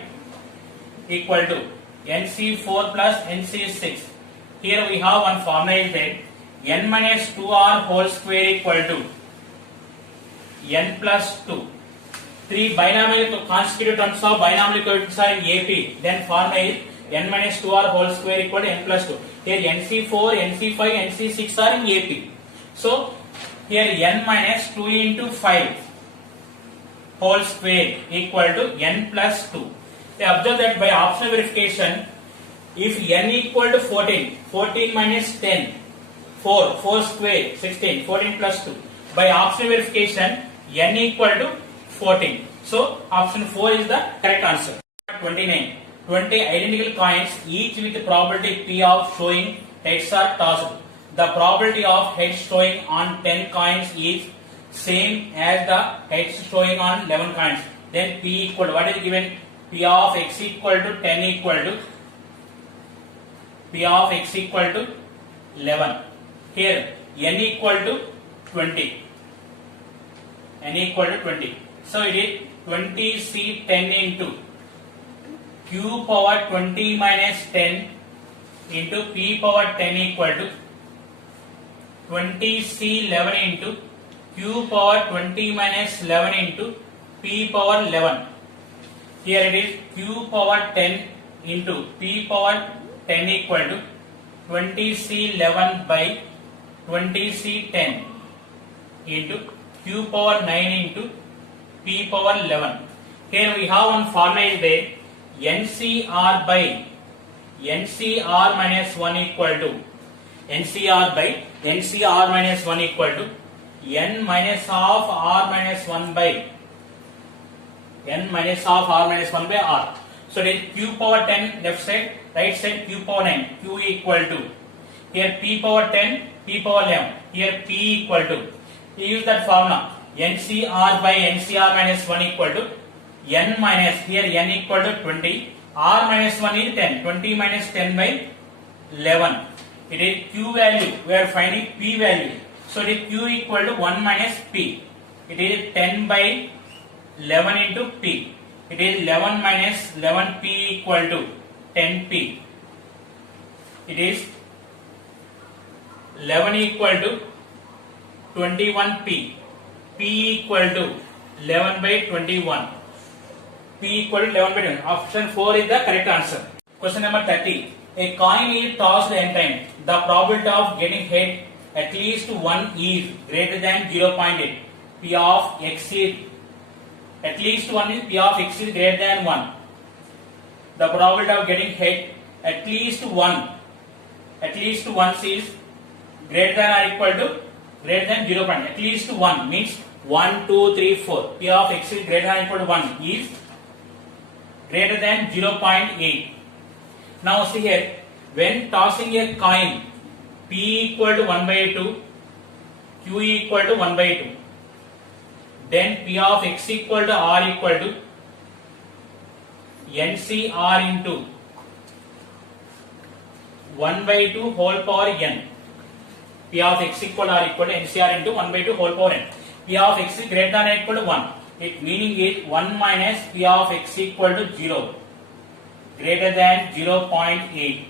equal to NC 4 plus NC 6. Here we have one formula is that N minus 2R whole square equal to N plus 2. 3 binomial consecutive terms of binomial coefficients are in AP. Then formula is N minus 2R whole square equal to N plus 2. Here NC4, NC5, NC6 are in AP. So here N minus 2 into 5 whole square equal to N plus 2. They observe that by optional verification, if N equal to 14, 14 minus 10, 4 square, 16, 14 plus 2. By optional verification, N equal to 14. So option 4 is the correct answer. 29. 20 identical coins, each with probability P of showing heads are tossed. The probability of heads showing on 10 coins is same as the heads showing on 11 coins. Then P equal to, what is given? P of x equal to 10 equal to P of x equal to 11. Here N equal to 20. N equal to 20. So it is 20C 10 into Q power 20 minus 10 into P power 10 equal to 20C 11 into Q power 20 minus 11 into P power 11. Here it is Q power 10 into P power 10 equal to 20C 11 by 20C 10 into Q power 9 into P power 11. Here we have one formula is there, NCR by NCR minus 1 equal to NCR by NCR minus 1 equal to N minus half R minus 1 by N minus half R minus 1 by R. So it is Q power 10 left side, right side Q power 9, Q equal to, here P power 10, P power 11, here P equal to, you use that formula, NCR by NCR minus 1 equal to N minus, here N equal to 20, R minus 1 is 10, 20 minus 10 by 11. It is Q value, we are finding P value. So it is Q equal to 1 minus P. It is 10 by 11 into P. It is 11 minus 11P equal to 10P. It is 11 equal to 21P. P equal to 11 by 21. P equal to 11 by 21. Option 4 is the correct answer. Question number 30. A coin is tossed n times. The probability of getting head at least one is greater than 0.8. P of x is at least 1 is P of x is greater than 1. The probability of getting head at least 1 is greater than or equal to greater than 0. At least 1 means 1, 2, 3, 4. P of x is greater than or equal to 1 is greater than 0.8. Now see here, when tossing a coin, P equal to 1 by 2, Q equal to 1 by 2. Then P of x equal to R equal to NCR into 1 by 2 whole power n. P of x equal to R equal to NCR into 1 by 2 whole power n. P of x is greater than or equal to 1. It meaning is 1 minus P of x equal to 0, greater than 0.8.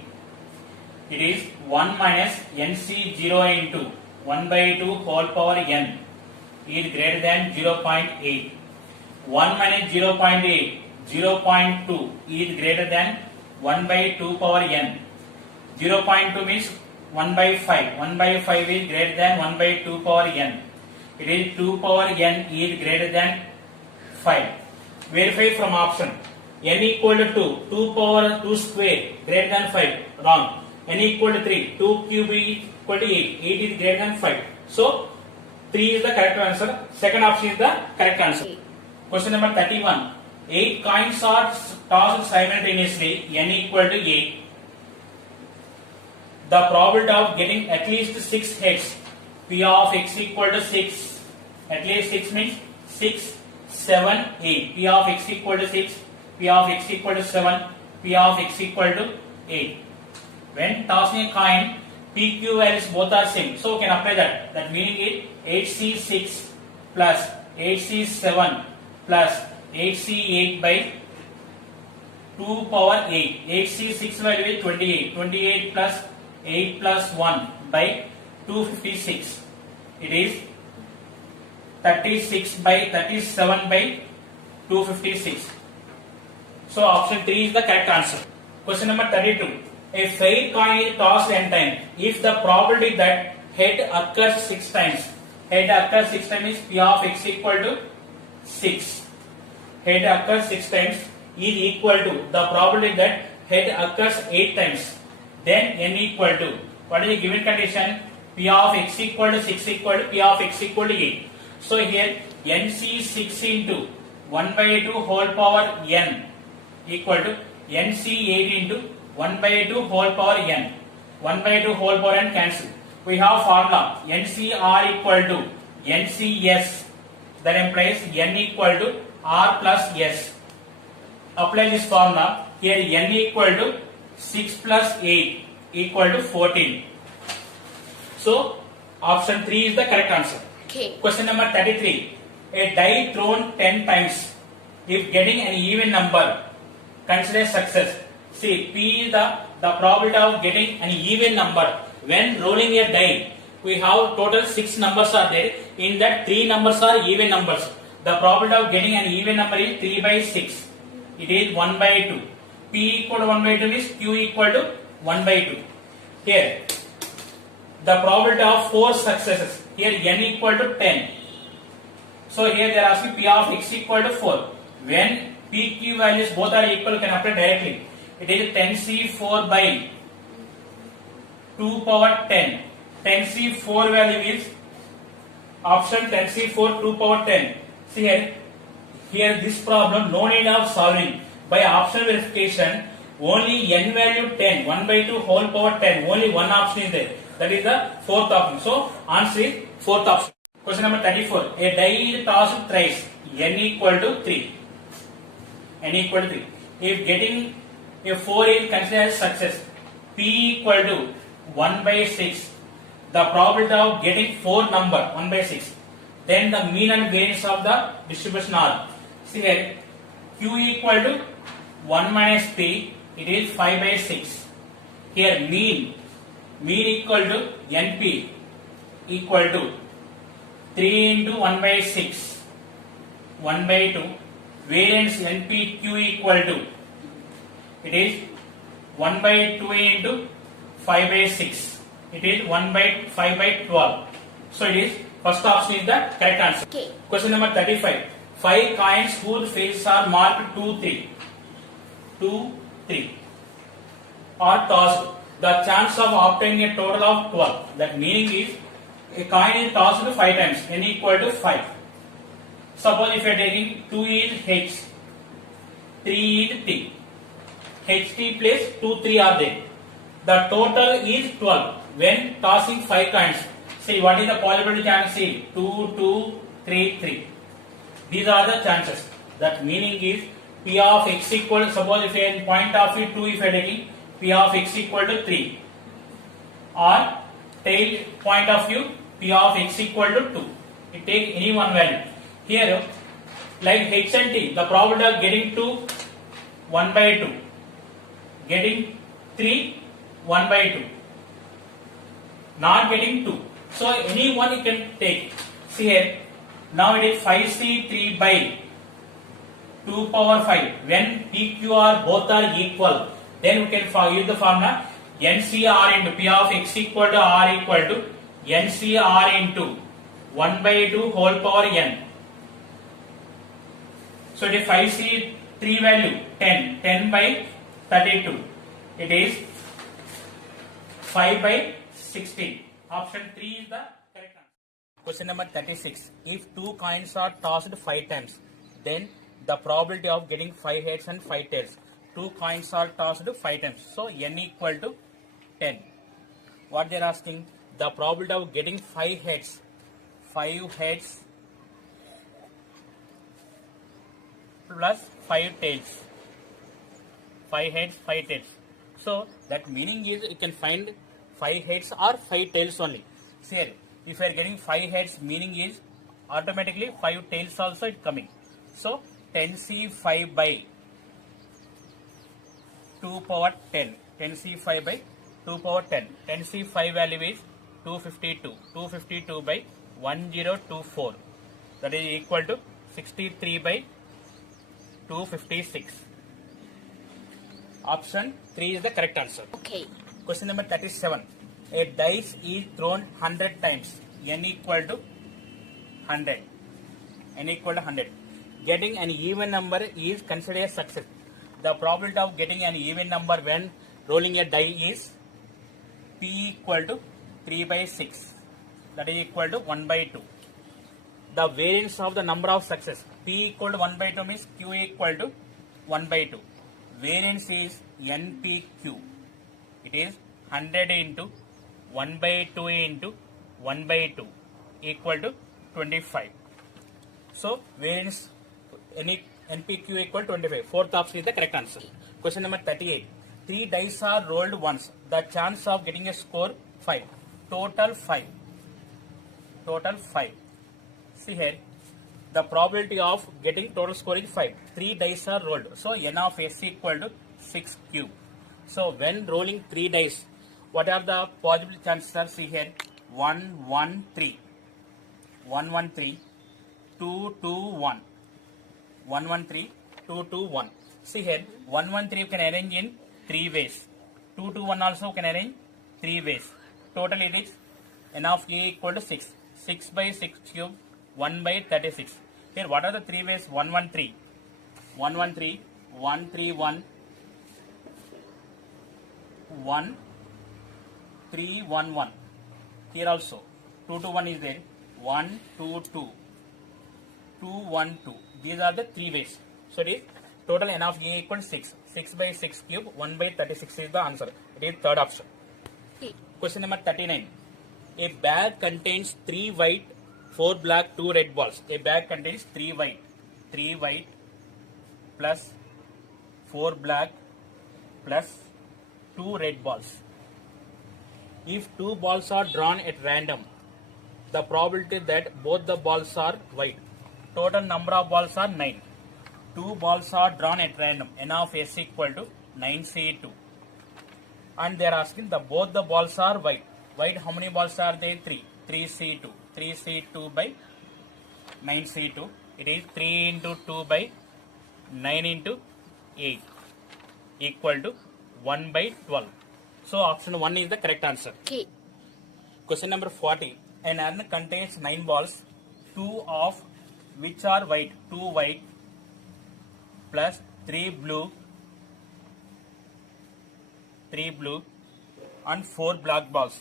It is 1 minus NC0 into 1 by 2 whole power n is greater than 0.8. 1 minus 0.8, 0.2 is greater than 1 by 2 power n. 0.2 means 1 by 5. 1 by 5 is greater than 1 by 2 power n. It is 2 power n is greater than 5. Verify from option. N equal to 2. 2 power 2 square greater than 5. Wrong. N equal to 3. 2 cube equal to 8. 8 is greater than 5. So 3 is the correct answer. Second option is the correct answer. Question number 31. 8 coins are tossed simultaneously. N equal to 8. The probability of getting at least 6 heads. P of x equal to 6. At least 6 means 6, 7, 8. P of x equal to 6. P of x equal to 7. P of x equal to 8. When tossing a coin, PQ values both are same. So we can apply that. That meaning is 8C6 plus 8C7 plus 8C8 by 2 power 8. 8C6 value is 28. 28 plus 8 plus 1 by 256. It is 36 by 37 by 256. So option 3 is the correct answer. Question number 32. A fair coin is tossed n times. If the probability that head occurs 6 times, is P of x equal to 6. Head occurs 6 times is equal to the probability that head occurs 8 times. Then n equal to, what is the given condition? P of x equal to 6 equal to P of x equal to 8. So here NC 6 into 1 by 2 whole power n equal to NC 8 into 1 by 2 whole power n. 1 by 2 whole power n cancel. We have formula NCR equal to NCS, that implies n equal to R plus S. Apply this formula. Here n equal to 6 plus 8 equal to 14. So option 3 is the correct answer. Okay. Question number 33. A die thrown 10 times. If getting an even number, consider success. See, P is the probability of getting an even number. When rolling a die, we have total 6 numbers are there. In that 3 numbers are even numbers. The probability of getting an even number is 3 by 6. It is 1 by 2. P equal to 1 by 2 is Q equal to 1 by 2. Here, the probability of 4 successes. Here n equal to 10. So here they are asking P of x equal to 4. When PQ values both are equal, you can apply directly. It is 10C4 by 2 power 10. 10C4 value is option 10C4 2 power 10. See here this problem no need of solving. By option verification, only n value 10, 1 by 2 whole power 10, only one option is there. That is the fourth option. So answer is fourth option. Question number 34. A die is tossed thrice. N equal to 3. N equal to 3. If getting a 4 is considered as success, P equal to 1 by 6. The probability of getting 4 number 1 by 6. Then the mean and variance of the distribution R. See here, Q equal to 1 minus P. It is 5 by 6. Here mean equal to NP equal to 3 into 1 by 6, 1 by 2. Variance NPQ equal to, it is 1 by 2 into 5 by 6. It is 1 by 5 by 12. So it is First option is the correct answer. Okay. Question number 35. 5 coins whose faces are marked 2, 3. 2, 3 are tossed. The chance of obtaining a total of 12. That meaning is a coin is tossed 5 times. N equal to 5. Suppose if you are taking 2 is H, 3 is T. HT plus 2, 3 are there. The total is 12 when tossing 5 coins. See what is the possibility chance? See 2, 2, 3, 3. These are the chances. That meaning is P of x equal, suppose if in point of view 2 if you are taking P of x equal to 3 or tail point of view P of x equal to 2. You take any one value. Here like H and T, the probability of getting 2 1 by 2, getting 3 1 by 2, not getting 2. So any one you can take. See here, now it is 5C 3 by 2 power 5. When PQR both are equal, then we can use the formula NCR into P of x equal to R equal to NCR into 1 by 2 whole power n. So it is 5C 3 value 10, 10 by 32. It is 5 by 16. Option 3 is the correct answer. Question number 36. If 2 coins are tossed 5 times, then the probability of getting 5 heads and 5 tails. 2 coins are tossed 5 times. So n equal to 10. What they are asking? The probability of getting 5 heads. 5 heads plus 5 tails. 5 heads, 5 tails. So that meaning is you can find 5 heads or 5 tails only. See here, if you are getting 5 heads, meaning is automatically 5 tails also it coming. So 10C5 by 2 power 10. 10C5 by 2 power 10. 10C5 value is 252. 252 by 1024. That is equal to 63 by 256. Option 3 is the correct answer. Okay. Question number 37. A dice is thrown 100 times. N equal to 100. N equal to 100. Getting an even number is considered a success. The probability of getting an even number when rolling a die is P equal to 3 by 6. That is equal to 1 by 2. The variance of the number of success. P equal to 1 by 2 means Q equal to 1 by 2. Variance is NPQ. It is 100 into 1 by 2 into 1 by 2 equal to 25. So variance NPQ equal to 25. Fourth option is the correct answer. Question number 38. 3 dice are rolled once. The chance of getting a score 5. Total 5. Total 5. See here. The probability of getting total score is 5. 3 dice are rolled. So n of s equal to 6 cube. So when rolling 3 dice, what are the possible chances? See here. 1, 1, 3. 1, 1, 3. 2, 2, 1. 1, 1, 3. 2, 2, 1. See here. 1, 1, 3 you can arrange in 3 ways. 2, 2, 1 also can arrange 3 ways. Total it is n of a equal to 6. 6 by 6 cube. 1 by 36. Here what are the 3 ways? 1, 1, 3. 1, 1, 3. 1, 3, 1. 1, 3, 1, 1. Here also 2, 2, 1 is there. 1, 2, 2. 2, 1, 2. These are the 3 ways. So it is total n of a equal to 6. 6 by 6 cube. 1 by 36 is the answer. It is third option. Okay. Question number 39. A bag contains 3 white, 4 black, 2 red balls. A bag contains 3 white plus 4 black plus 2 red balls. If 2 balls are drawn at random, the probability that both the balls are white. Total number of balls are 9. 2 balls are drawn at random. N of s equal to 9C2. And they are asking both the balls are white. White, how many balls are there? 3. 3C2. 3C2 by 9C2. It is 3 into 2 by 9 into 8 equal to 1 by 12. So option 1 is the correct answer. Okay. Question number 40. an urn contains 9 balls, 2 of which are white, 2 white plus 3 blue and 4 black balls.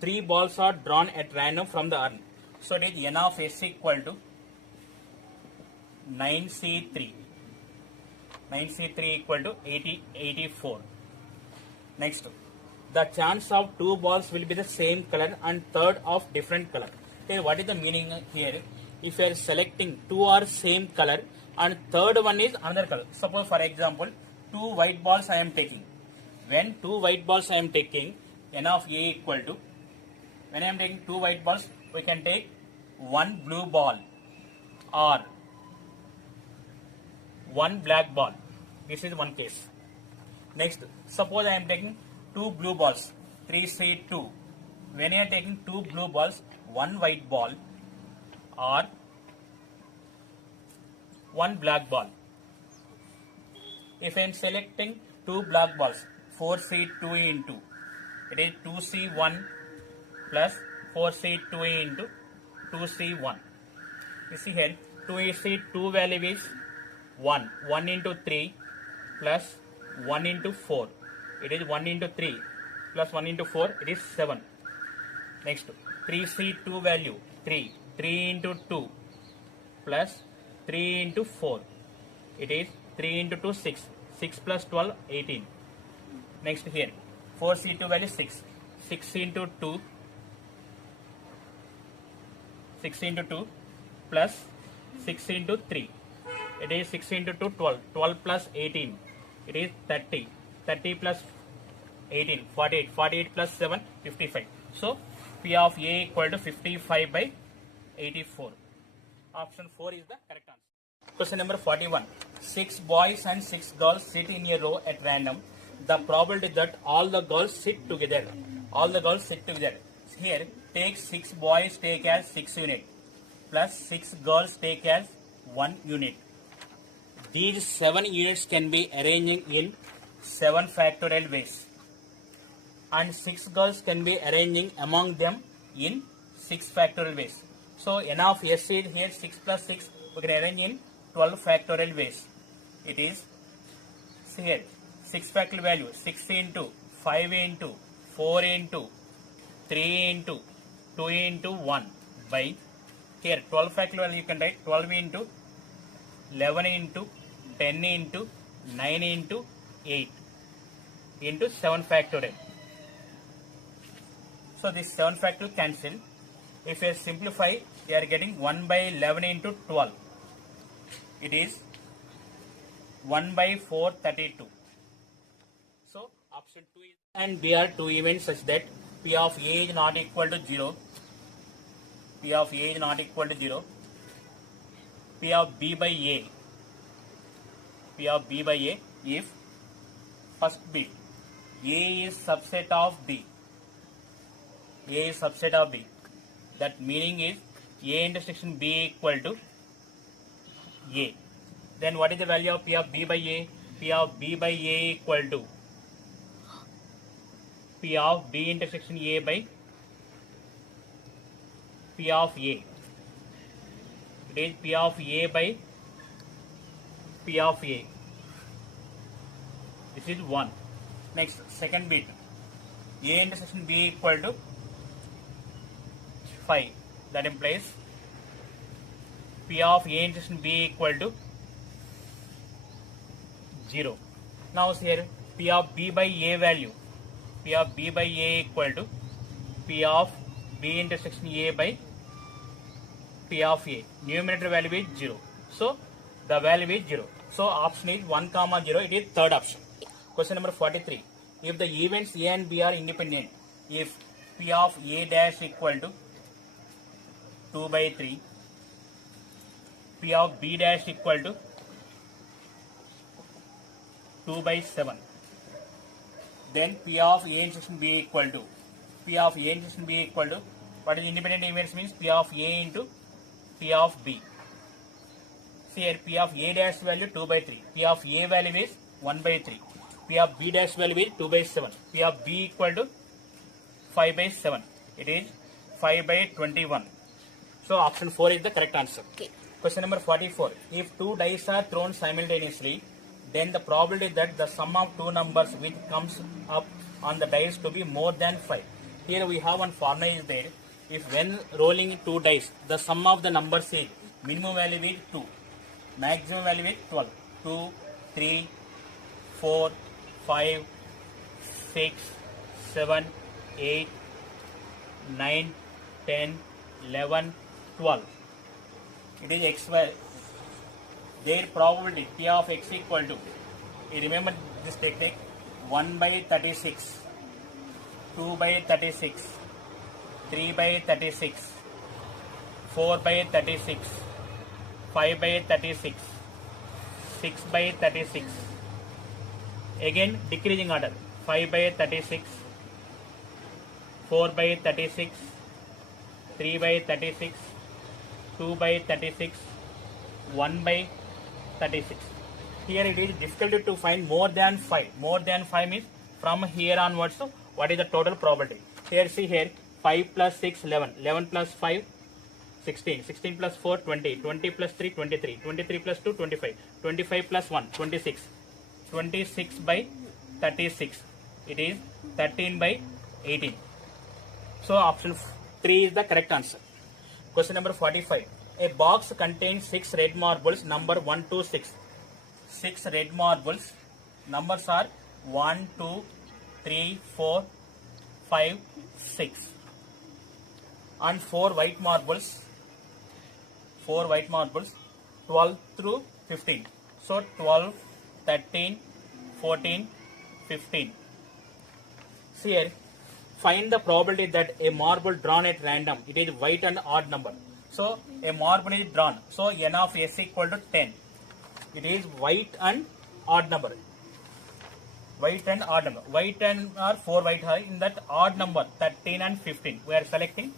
3 balls are drawn at random from the urn. So it is N of S equal to 9C3. 9C3 equal to 84. Next, the chance of 2 balls will be the same color and third of different color. Okay, what is the meaning here? If you are selecting 2 are same color and third one is another color. Suppose for example 2 white balls I am taking. When 2 white balls I am taking, N of A equal to, when I am taking 2 white balls, we can take 1 blue ball or 1 black ball. This is one case. Next, suppose I am taking 2 blue balls, 3C2. When I am taking 2 blue balls, 1 white ball or 1 black ball. If I am selecting 2 black balls, 4C2 into, it is 2C1 plus 4C2 into 2C1. You see here, 2C2 value is 1. 1 into 3 plus 1 into 4. It is 1 into 3 plus 1 into 4. It is 7. Next, 3C2 value 3. 3 into 2 plus 3 into 4. It is 3 into 2 6. 6 plus 12 18. Next here, 4C2 value 6. 6 into 2. 6 into 2 plus 6 into 3. It is 6 into 2 12. 12 plus 18. It is 30. 30 plus 18 48. 48 plus 7 55. So P of A equal to 55 by 84. Option 4 is the correct answer. Question number 41. 6 boys and 6 girls sit in a row at random. The probability that all the girls sit together. Here, take 6 boys take as 6 unit plus 6 girls take as 1 unit. These 7 units can be arranged in 7 factorial ways. And 6 girls can be arranging among them in 6 factorial ways. So N of S is here 6 plus 6. We can arrange in 12 factorial ways. It is, see here, 6 factorial value 6 into 5 into 4 into 3 into 2 into 1 by, here 12 factorial value you can write 12 into 11 into 10 into 9 into 8 into 7 factorial. So this 7 factorial cancel. If you simplify, you are getting 1 by 11 into 12. It is 1 by 432. So option 2 is, and B are two events such that P of A is not equal to 0. P of A is not equal to 0. P of B by A. P of B by A if first bit A is subset of B. A is subset of B. That meaning is A intersection B equal to A. Then what is the value of P of B by A? P of B by A equal to P of B intersection A by P of A. It is P of A by P of A. This is 1. Next, second bit. A intersection B equal to 5. That implies P of A intersection B equal to 0. Now here P of B by A value. P of B by A equal to P of B intersection A by P of A. Numerator value is 0. So the value is 0. So option is 1 comma 0. It is third option. Question number 43. If the events A and B are independent, if P of A dash equal to 2 by 3, P of B dash equal to 2 by 7, then P of A intersection B equal to, P of A intersection B equal to, what is independent events means P of A into P of B. See here P of A dash value 2 by 3, P of A value is 1 by 3. P of B dash value is 2 by 7. P of B equal to 5 by 7. It is 5 by 21. So option 4 is the correct answer. Okay. Question number 44. If two dice are thrown simultaneously, then the probability that the sum of two numbers which comes up on the dice to be more than 5. Here we have one formula is there. If when rolling two dice, the sum of the numbers is minimum value is 2, maximum value is 12. 2, 3, 4, 5, 6, 7, 8, 9, 10, 11, 12. It is x value. Their probability P of x equal to, you remember this technique, 1 by 36, 2 by 36, 3 by 36, 4 by 36, 5 by 36, 6 by 36. Again decreasing order, 5 by 36, 4 by 36, 3 by 36, 2 by 36, 1 by 36. Here it is difficult to find more than 5. More than 5 means from here onwards, so what is the total probability? Here see here 5 plus 6, 11. 11 plus 5, 16. 16 plus 4, 20. 20 plus 3, 23. 23 plus 2, 25. 25 plus 1, 26. 26 by 36. It is 13 by 18. So option 3 is the correct answer. Question number 45. A box contains 6 red marbles, number 1 to 6. 6 red marbles, numbers are 1, 2, 3, 4, 5, 6. And 4 white marbles, 12 through 15. So 12, 13, 14, 15. See here, find the probability that a marble drawn at random, it is white and odd number. So a marble is drawn. So n of s equal to 10. It is white and odd number. White and odd number. White and or 4 white are in that odd number 13 and 15. We are selecting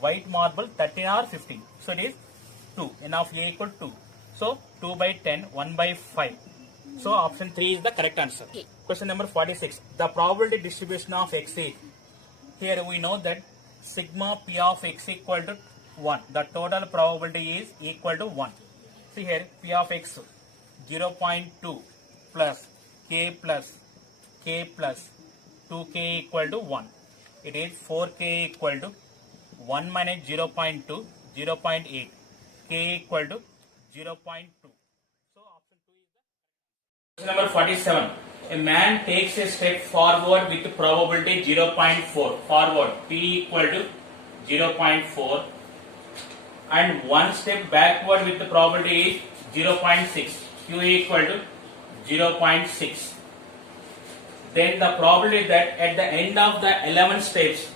white marble 13 or 15. So it is 2. N of a equal to 2. So 2 by 10, 1 by 5. So option 3 is the correct answer. Okay. Question number 46. The probability distribution of x is. Here we know that sigma p of x equal to 1. The total probability is equal to 1. See here p of x 0.2 plus k plus 2k equal to 1. It is 4k equal to 1 minus 0.2, 0.8. K equal to 0.2. So option 2 is the question number 47. A man takes a step forward with probability 0.4. Forward p equal to 0.4. And 1 step backward with the probability is 0.6. Q equal to 0.6. Then the probability that at the end of the 11 steps,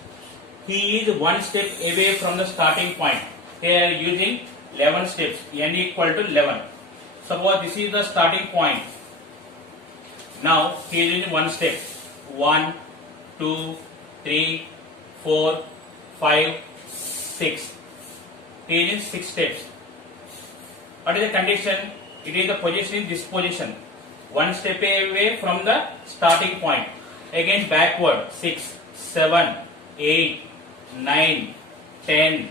he is 1 step away from the starting point. They are using 11 steps, n equal to 11. Suppose this is the starting point. Now he is in 1 step. 1, 2, 3, 4, 5, 6. He is in 6 steps. What is the condition? It is the position in this position. 1 step away from the starting point. Again backward 6, 7, 8, 9, 10,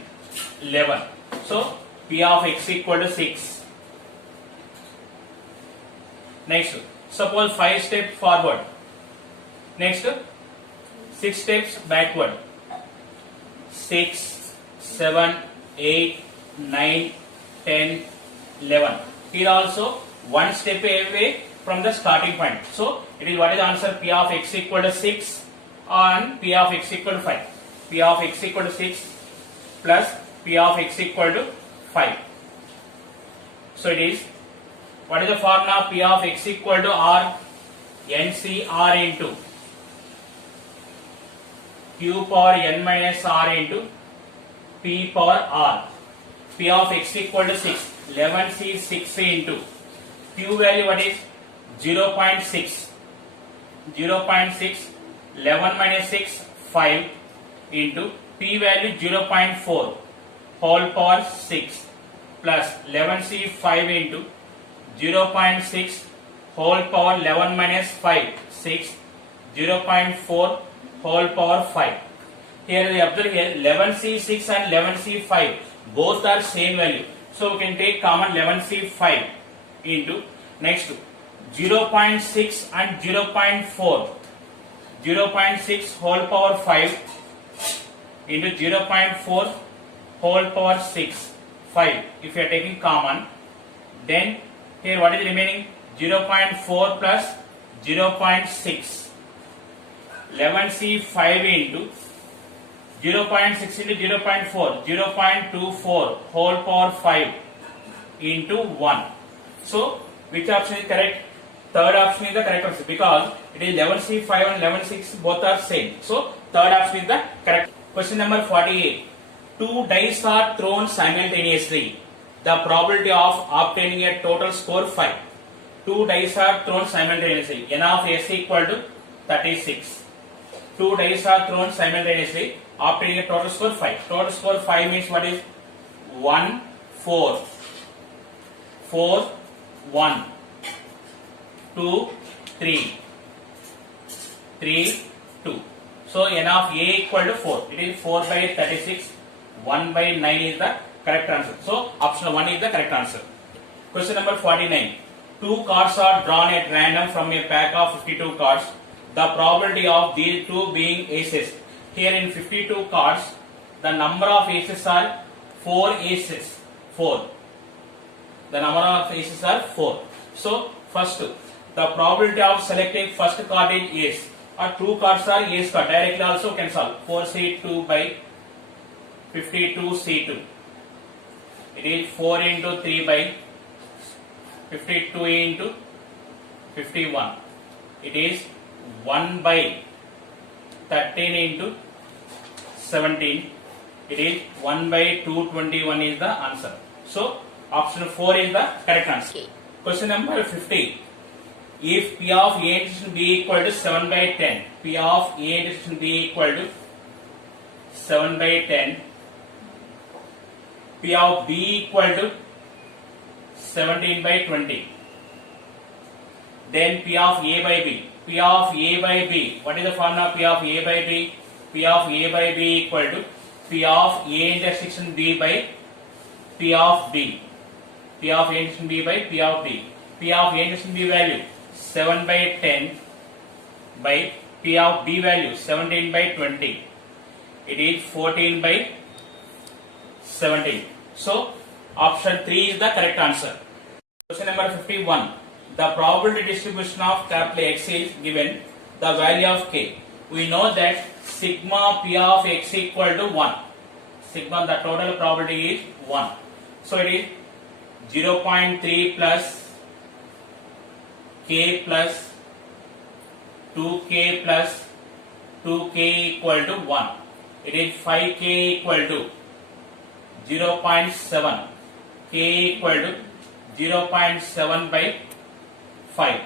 11. So P of x equal to 6. Next, suppose 5 steps forward. Next, 6 steps backward. 6, 7, 8, 9, 10, 11. Here also 1 step away from the starting point. So it is what is the answer? P of x equal to 6 and P of x equal to 5. P of x equal to 6 plus P of x equal to 5. So it is, what is the formula? P of x equal to R NCR into Q power n minus R into P power R. P of x equal to 6. 11 C 6 into Q value what is 0.6. 0.6. 11 minus 6 5 into P value 0.4 whole power 6 plus 11 C 5 into 0.6 whole power 11 minus 5, 6, 0.4 whole power 5. Here we observe here 11C6 and 11C5 both are same value. So we can take common 11C5 into next 0.6 and 0.4. 0.6 whole power 5 into 0.4 whole power 6, 5. If you are taking common, then here what is remaining? 0.4 plus 0.6. 11C5 into 0.6 into 0.4, 0.24 whole power 5 into 1. So, which option is correct? Third option is the correct answer because it is 11C5 and 11C6 both are same. So, third option is the correct. Question number 48. Two dice are thrown simultaneously. The probability of obtaining a total score 5. Two dice are thrown simultaneously. N of S equal to 36. Two dice are thrown simultaneously, obtaining a total score 5. Total score 5 means what is? 1, 4. 4, 1. 2, 3. 3, 2. So N of A equal to 4. It is 4 by 36. 1 by 9 is the correct answer. So option 1 is the correct answer. Question number 49. Two cards are drawn at random from a pack of 52 cards. The probability of these two being aces. Here in 52 cards, the number of aces are 4 aces. 4. The number of aces are 4. So first, the probability of selecting first card is ace. Or two cards are ace card. Directly also can solve. 4C2 by 52C2. It is 4 into 3 by 52 into 51. It is 1 by 13 into 17. It is 1 by 221 is the answer. So option 4 is the correct answer. Okay. Question number 50. If P of A intersection B equal to 7 by 10, P of A intersection B equal to 7 by 10, P of B equal to 17 by 20, then P of A by B. P of A by B. What is the formula of P of A by B? P of A by B equal to P of A intersection B by P of B. P of A intersection B by P of B. P of A intersection B value 7 by 10 by P of B value 17 by 20. It is 14 by 17. So option 3 is the correct answer. Question number 51. The probability distribution of capital X is given the value of K. We know that sigma P of X equal to 1. Sigma, the total probability is 1. So it is 0.3 plus K plus 2K plus 2K equal to 1. It is 5K equal to 0.7. K equal to 0.7 by 5.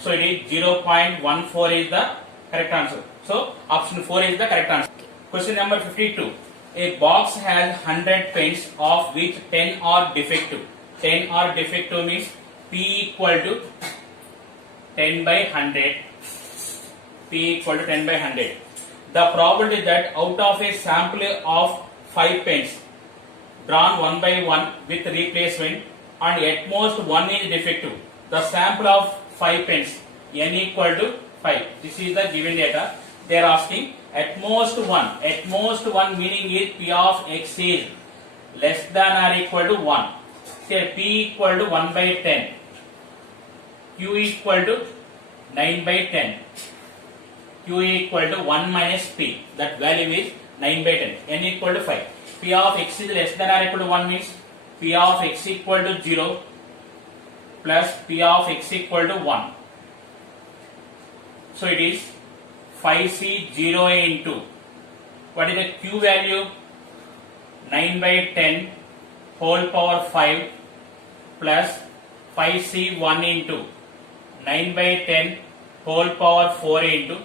So it is 0.14 is the correct answer. So option 4 is the correct answer. Question number 52. A box has 100 pens of which 10 are defective. 10 are defective means P equal to 10 by 100. P equal to 10 by 100. The probability that out of a sample of 5 pens drawn one by one with replacement and at most one is defective. The sample of 5 pens n equal to 5. This is the given data. They are asking at most one. At most one meaning is P of X is less than or equal to 1. Say P equal to 1 by 10. Q equal to 9 by 10. Q equal to 1 minus P. That value is 9 by 10. N equal to 5. P of X is less than or equal to 1 means P of X equal to 0 plus P of X equal to 1. So it is 5C 0 into what is the Q value? 9 by 10 whole power 5 plus 5C 1 into 9 by 10 whole power 4 into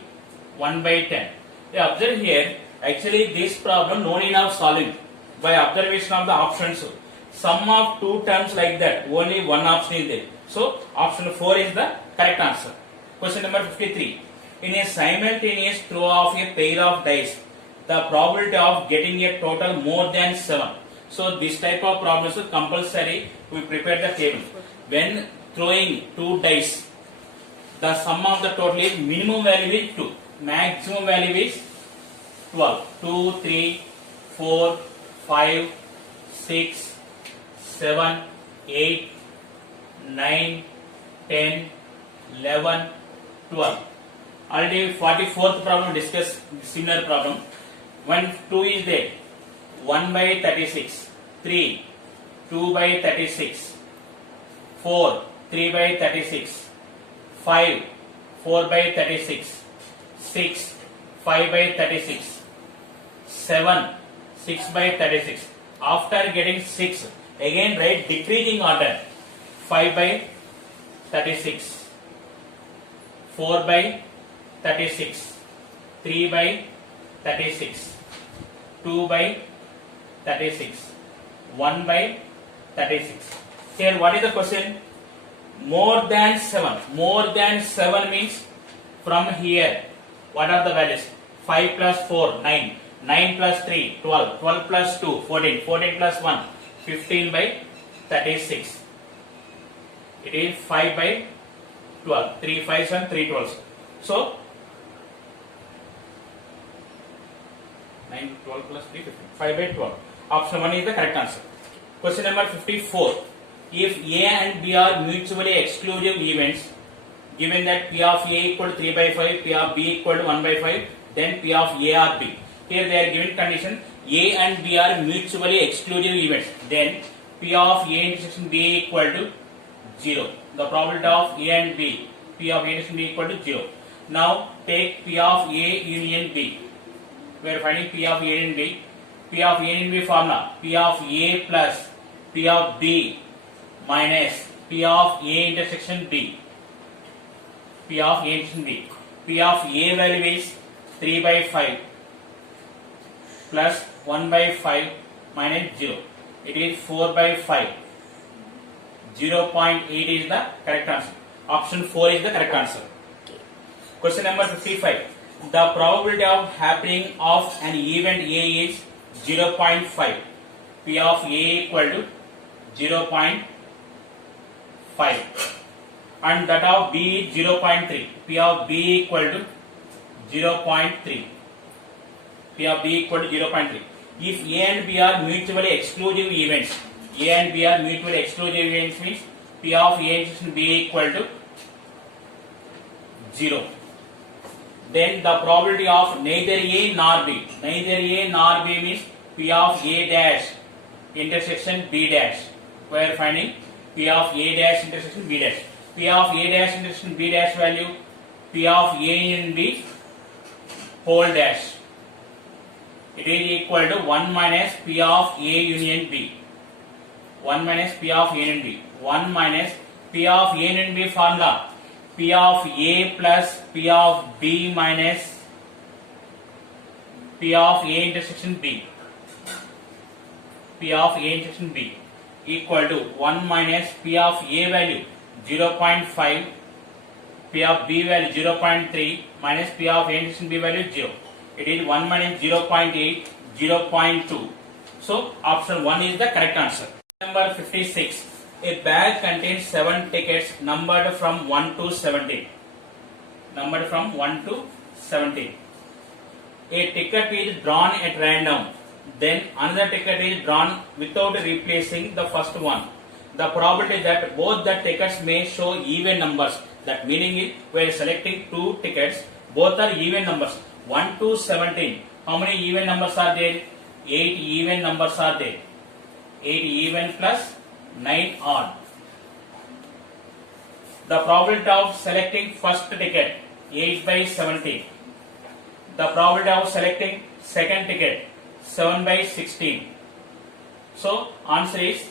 1 by 10. Observe here, actually this problem no need of solving by observation of the options. sum of two terms like that, only one option is there. So option 4 is the correct answer. Question number 53. In a simultaneous throw of a pair of dice, the probability of getting a total more than 7. So this type of problems is compulsory. We prepare the table. When throwing two dice, the sum of the total is minimum value is 2. Maximum value is 12. 2, 3, 4, 5, 6, 7, 8, 9, 10, 11, 12. Already 44th problem discuss similar problem. When 2 is there, 1 by 36, 3, 2 by 36, 4, 3 by 36, 5, 4 by 36, 6, 5 by 36, 7, 6 by 36. After getting 6, again write decreasing order. 5 by 36, 4 by 36, 3 by 36, 2 by 36, 1 by 36. Here what is the question? More than 7. More than 7 means from here. What are the values? 5 plus 4, 9. 9 plus 3, 12. 12 plus 2, 14. 14 plus 1, 15 by 36. It is 5 by 12. 3 5s and 3 12s. So 9, 12 plus 3, 15. 5 by 12. Option 1 is the correct answer. Question number 54. If A and B are mutually exclusive events, given that P of A equal to 3 by 5, P of B equal to 1 by 5, then P of A or B. Here they are given condition A and B are mutually exclusive events, then P of A intersection B equal to 0. The probability of A and B, P of A intersection B equal to 0. Now take P of A union B. We are finding P of A and B. P of A and B formula, P of A plus P of B minus P of A intersection B. P of A intersection B. P of A value is 3 by 5 plus 1 by 5 minus 0. It is 4 by 5. 0.8 is the correct answer. Option 4 is the correct answer. Question number 55. The probability of happening of an event A is 0.5. P of A equal to 0.5 and that of B is 0.3. P of B equal to 0.3. P of B equal to 0.3. If A and B are mutually exclusive events, A and B are mutually exclusive events means P of A intersection B equal to 0. Then the probability of neither A nor B. Neither A nor B means P of A dash intersection B dash. We are finding P of A dash intersection B dash. P of A dash intersection B dash value P of A and B whole dash. It is equal to 1 minus P of A union B. 1 minus P of A and B. 1 minus P of A and B formula. P of A plus P of B minus P of A intersection B. P of A intersection B equal to 1 minus P of A value 0.5, P of B value 0.3 minus P of A intersection B value 0. It is 1 minus 0.8, 0.2. So option 1 is the correct answer. Number 56. A bag contains 7 tickets numbered from 1 to 17. Numbered from 1 to 17. A ticket is drawn at random. Then another ticket is drawn without replacing the first one. The probability that both the tickets may show even numbers. That meaning is we are selecting 2 tickets. Both are even numbers. 1 to 17. How many even numbers are there? 8 even numbers are there. 8 even plus 9 odd. The probability of selecting first ticket 8 by 17. The probability of selecting second ticket 7 by 16. So answer is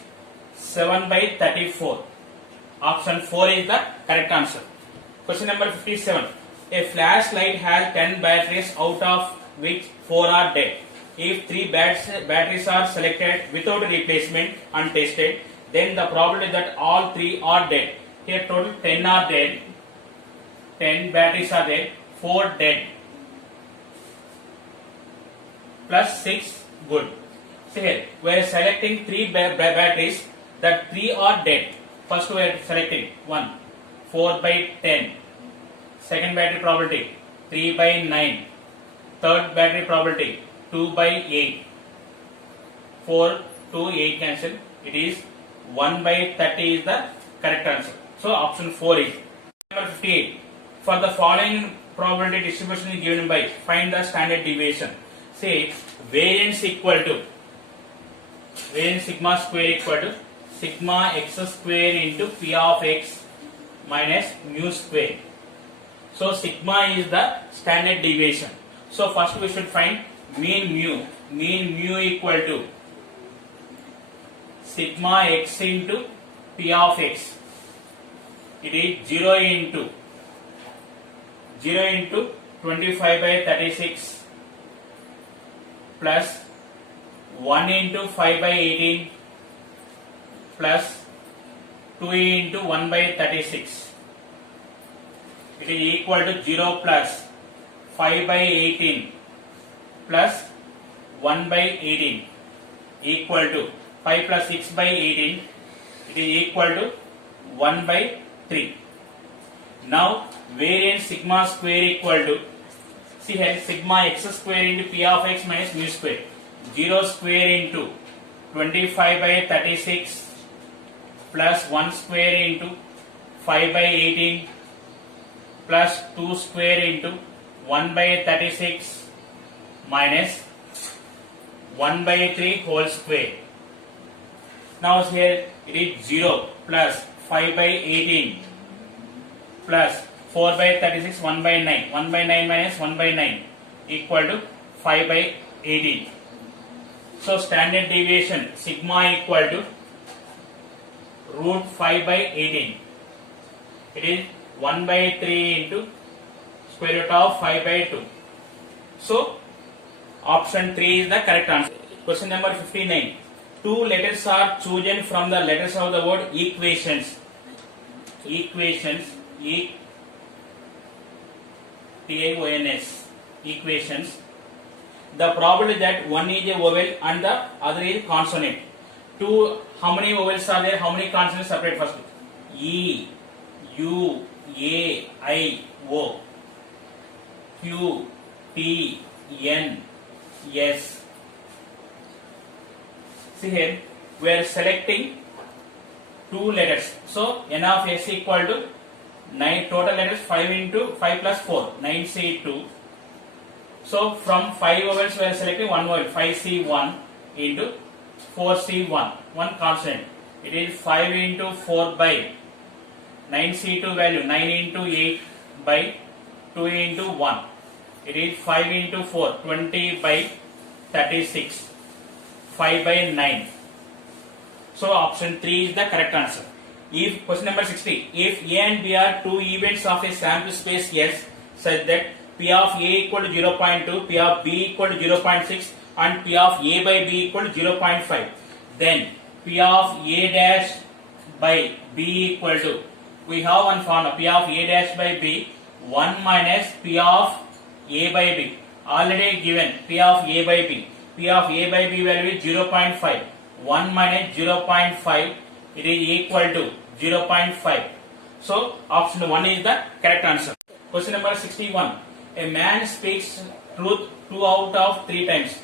7 by 34. Option 4 is the correct answer. Question number 57. A flashlight has 10 batteries out of which 4 are dead. if three batteries are selected without replacement and tested, then the probability that all three are dead. Here total 10 are dead, 10 batteries are dead, 4 dead, plus 6 good. See here, we are selecting 3 batteries, that 3 are dead. First we are selecting 1, 4 by 10. Second battery probability 3 by 9. Third battery probability 2 by 8. 4, 2, 8 cancel. It is 1 by 30 is the correct answer. So option 4 is. Number 58. For the following probability distribution is given by, find the standard deviation. Say variance equal to, variance sigma square equal to sigma x square into p of x minus mu square. So sigma is the standard deviation. So first we should find mean mu. Mean mu equal to sigma x into p of x. It is 0 into 25 by 36 plus 1 into 5 by 18 plus 2 into 1 by 36. It is equal to 0 plus 5 by 18 plus 1 by 18 equal to 5 plus 6 by 18. It is equal to 1 by 3. Now variance sigma square equal to, see here, sigma x square into p of x minus mu square. 0 square into 25 by 36 plus 1 square into 5 by 18 plus 2 square into 1 by 36 minus 1 by 3 whole square. Now here it is 0 plus 5 by 18 plus 4 by 36, 1 by 9. 1 by 9 minus 1 by 9 equal to 5 by 18. So standard deviation sigma equal to root 5 by 18. It is 1 by 3 into square root of 5 by 2. So option 3 is the correct answer. Question number 59. Two letters are chosen from the letters of the word equations. Equations, E-T-I-O-N-S. Equations. The probability that one is a vowel and the other is consonant. Two, how many vowels are there? How many consonants separate first? E, U, A, I, O, Q, T, N, S. See here, we are selecting two letters. So N of S equal to 9, total letters 5 into 5 plus 4, 9C2. So from 5 vowels we are selecting one vowel, 5C1 into 4C1, one consonant. It is 5 into 4 by 9C2 value, 9 into 8 by 2 into 1. It is 5 into 4, 20 by 36, 5 by 9. So option 3 is the correct answer. If question number 60, if A and B are two events of a sample space S such that P of A equal to 0.2, P of B equal to 0.6 and P of A by B equal to 0.5, then P of A dash by B equal to, we have one formula, P of A dash by B, 1 minus P of A by B, already given P of A by B. P of A by B value is 0.5, 1 minus 0.5, it is equal to 0.5. So option 1 is the correct answer. Question number 61. A man speaks truth 2 out of 3 times.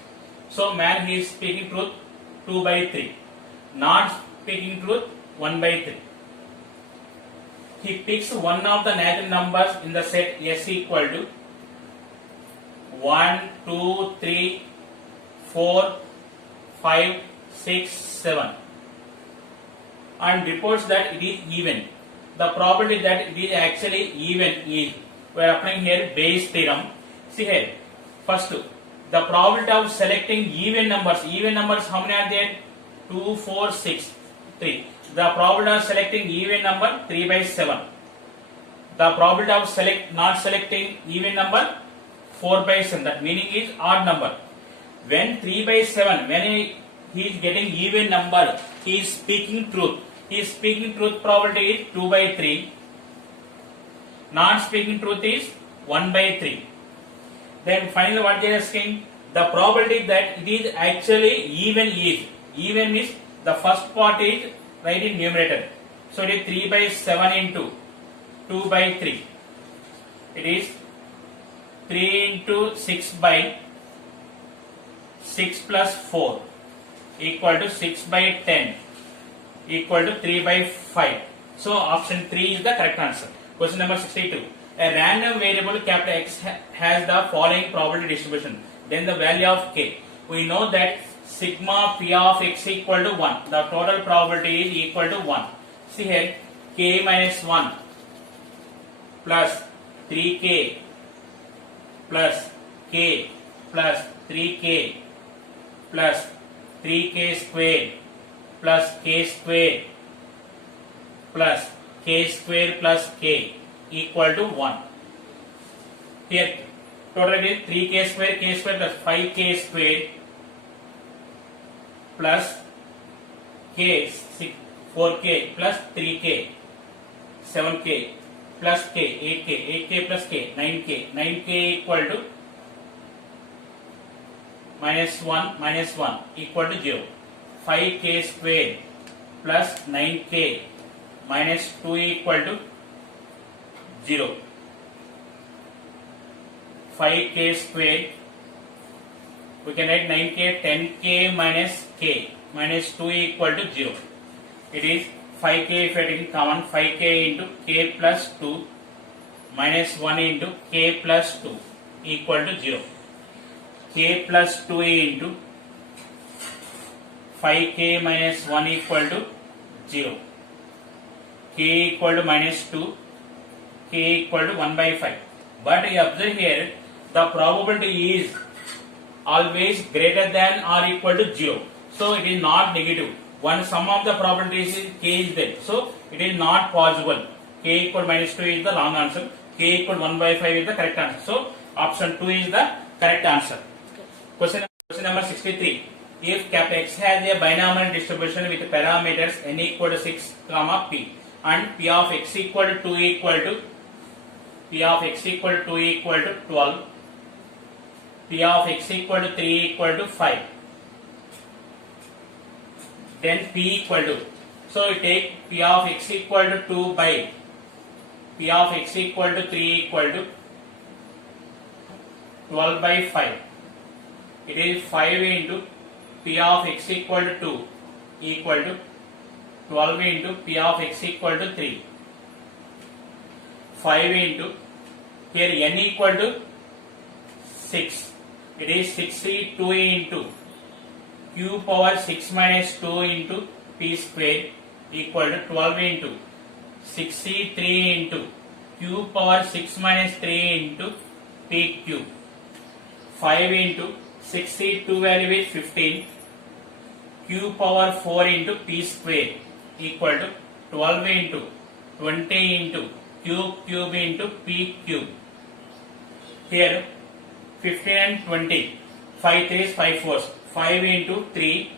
So man, he is speaking truth 2 by 3. Not speaking truth 1 by 3. He picks one of the natural numbers in the set S equal to 1, 2, 3, 4, 5, 6, 7 and reports that it is even. The probability that it is actually even is, we are applying here Bayes' theorem. See here, first the probability of selecting even numbers how many are there? 2, 4, 6, 3. The probability of selecting even number 3 by 7. The probability of not selecting even number 4 by 7. That meaning is odd number. When 3 by 7, when he is getting even number, he is speaking truth. His speaking truth probability is 2 by 3. Non-speaking truth is 1 by 3. Then finally what they are asking? The probability that it is actually even is. Even means the first part is right in numerator. So it is 3 by 7 into 2 by 3. It is 3 into 6 by 6 plus 4 equal to 6 by 10 equal to 3 by 5. So option 3 is the correct answer. Question number 62. A random variable capital X has the following probability distribution. Then the value of K. We know that sigma P of X equal to 1. The total probability is equal to 1. See here, K minus 1 plus 3K plus K plus 3K plus 3K squared plus K squared plus K squared plus K equal to 1. Here total is 3K squared plus 5K squared plus K 4K plus 3K 7K plus K 8K plus K 9K equal to minus 1 equal to 0. 5K squared plus 9K minus 2 equal to 0. 5K squared, we can write 9K, 10K minus K minus 2 equal to 0. It is 5K if I take common, 5K into K plus 2 minus 1 into K plus 2 equal to 0. K plus 2 into 5K minus 1 equal to 0. K equal to minus 2, K equal to 1 by 5. But you observe here, the probability is always greater than or equal to 0. So it is not negative. One sum of the probabilities is K is there. So it is not possible. K equal minus 2 is the wrong answer. K equal 1 by 5 is the correct answer. So option 2 is the correct answer. Question number 63. If cap X has a binomial distribution with parameters n equal to 6, p and p of x equal to 2 equal to 12, p of x equal to 3 equal to 5, then p equal to, so we take p of x equal to 2 by p of x equal to 3 equal to 12 by 5. It is 5 into p of x equal to 2 equal to 12 into p of x equal to 3. 5 into, here n equal to 6. It is 62 into q power 6 minus 2 into p square equal to 12 into 63 into q power 6 minus 3 into p cube. 5 into 62 value is 15, q power 4 into p square equal to 12 into 20 into q cube into p cube. Here 15 and 20, 5 3s 5 4s, 5 into 3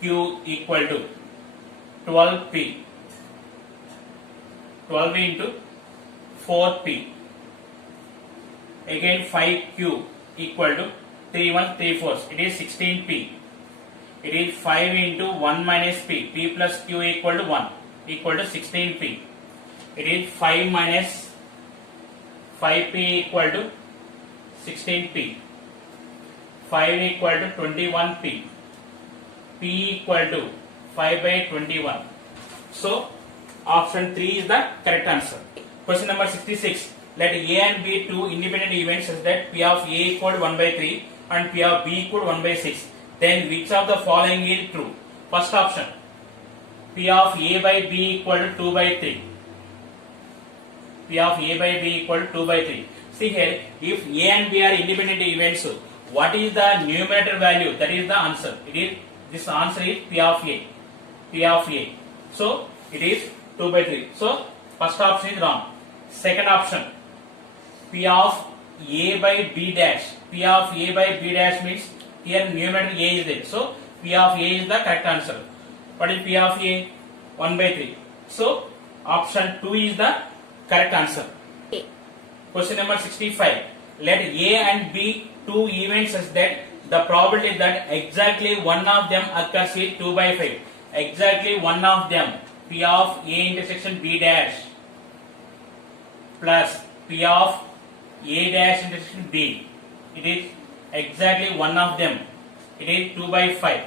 q equal to 12p, 12 into 4p, again 5q equal to 3 1 3 4s, it is 16p. It is 5 into 1 minus p, p plus q equal to 1 equal to 16p. It is 5 minus 5p equal to 16p. 5 equal to 21p. P equal to 5 by 21. So option 3 is the correct answer. Question number 66. Let A and B two independent events such that P of A equal to 1 by 3 and P of B equal to 1 by 6. Then which of the following is true? First option, P of A by B equal to 2 by 3. P of A by B equal to 2 by 3. See here, if A and B are independent events, what is the numerator value? That is the answer. This answer is P of A. P of A. So it is 2 by 3. So first option is wrong. Second option, P of A by B dash. P of A by B dash means here numerator A is there. So P of A is the correct answer. What is P of A? 1 by 3. So option 2 is the correct answer. Question number 65. Let A and B two events such that the probability that exactly one of them occurs is 2 by 5. Exactly one of them, P of A intersection B dash plus P of A dash intersection B. It is exactly one of them. It is 2 by 5.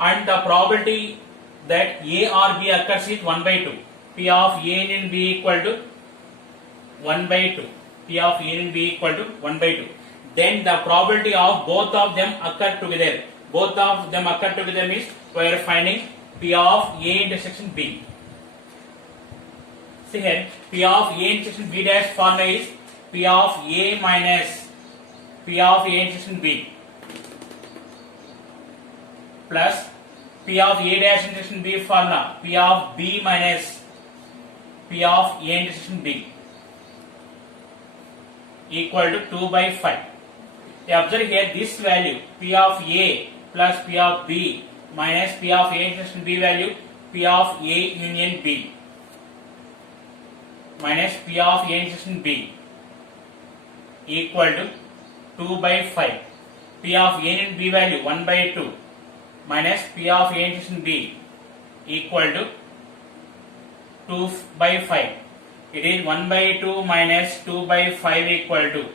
And the probability that A or B occurs is 1 by 2. P of A and B equal to 1 by 2. P of A and B equal to 1 by 2. Then the probability of both of them occur together. Both of them occur together means we are finding P of A intersection B. See here, P of A intersection B dash formula is P of A minus P of A intersection B plus P of A dash intersection B formula P of B minus P of A intersection B equal to 2 by 5. Observe here this value P of A plus P of B minus P of A intersection B value P of A union B minus P of A intersection B equal to 2 by 5. P of A union B value 1 by 2 minus P of A intersection B equal to 2 by 5. It is 1 by 2 minus 2 by 5 equal to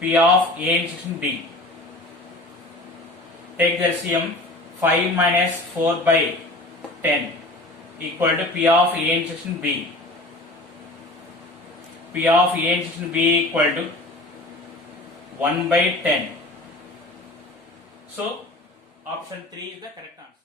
P of A intersection B. Take the LCM. 5 minus 4 by 10 equal to P of A intersection B. P of A intersection B equal to 1 by 10. So option 3 is the correct answer.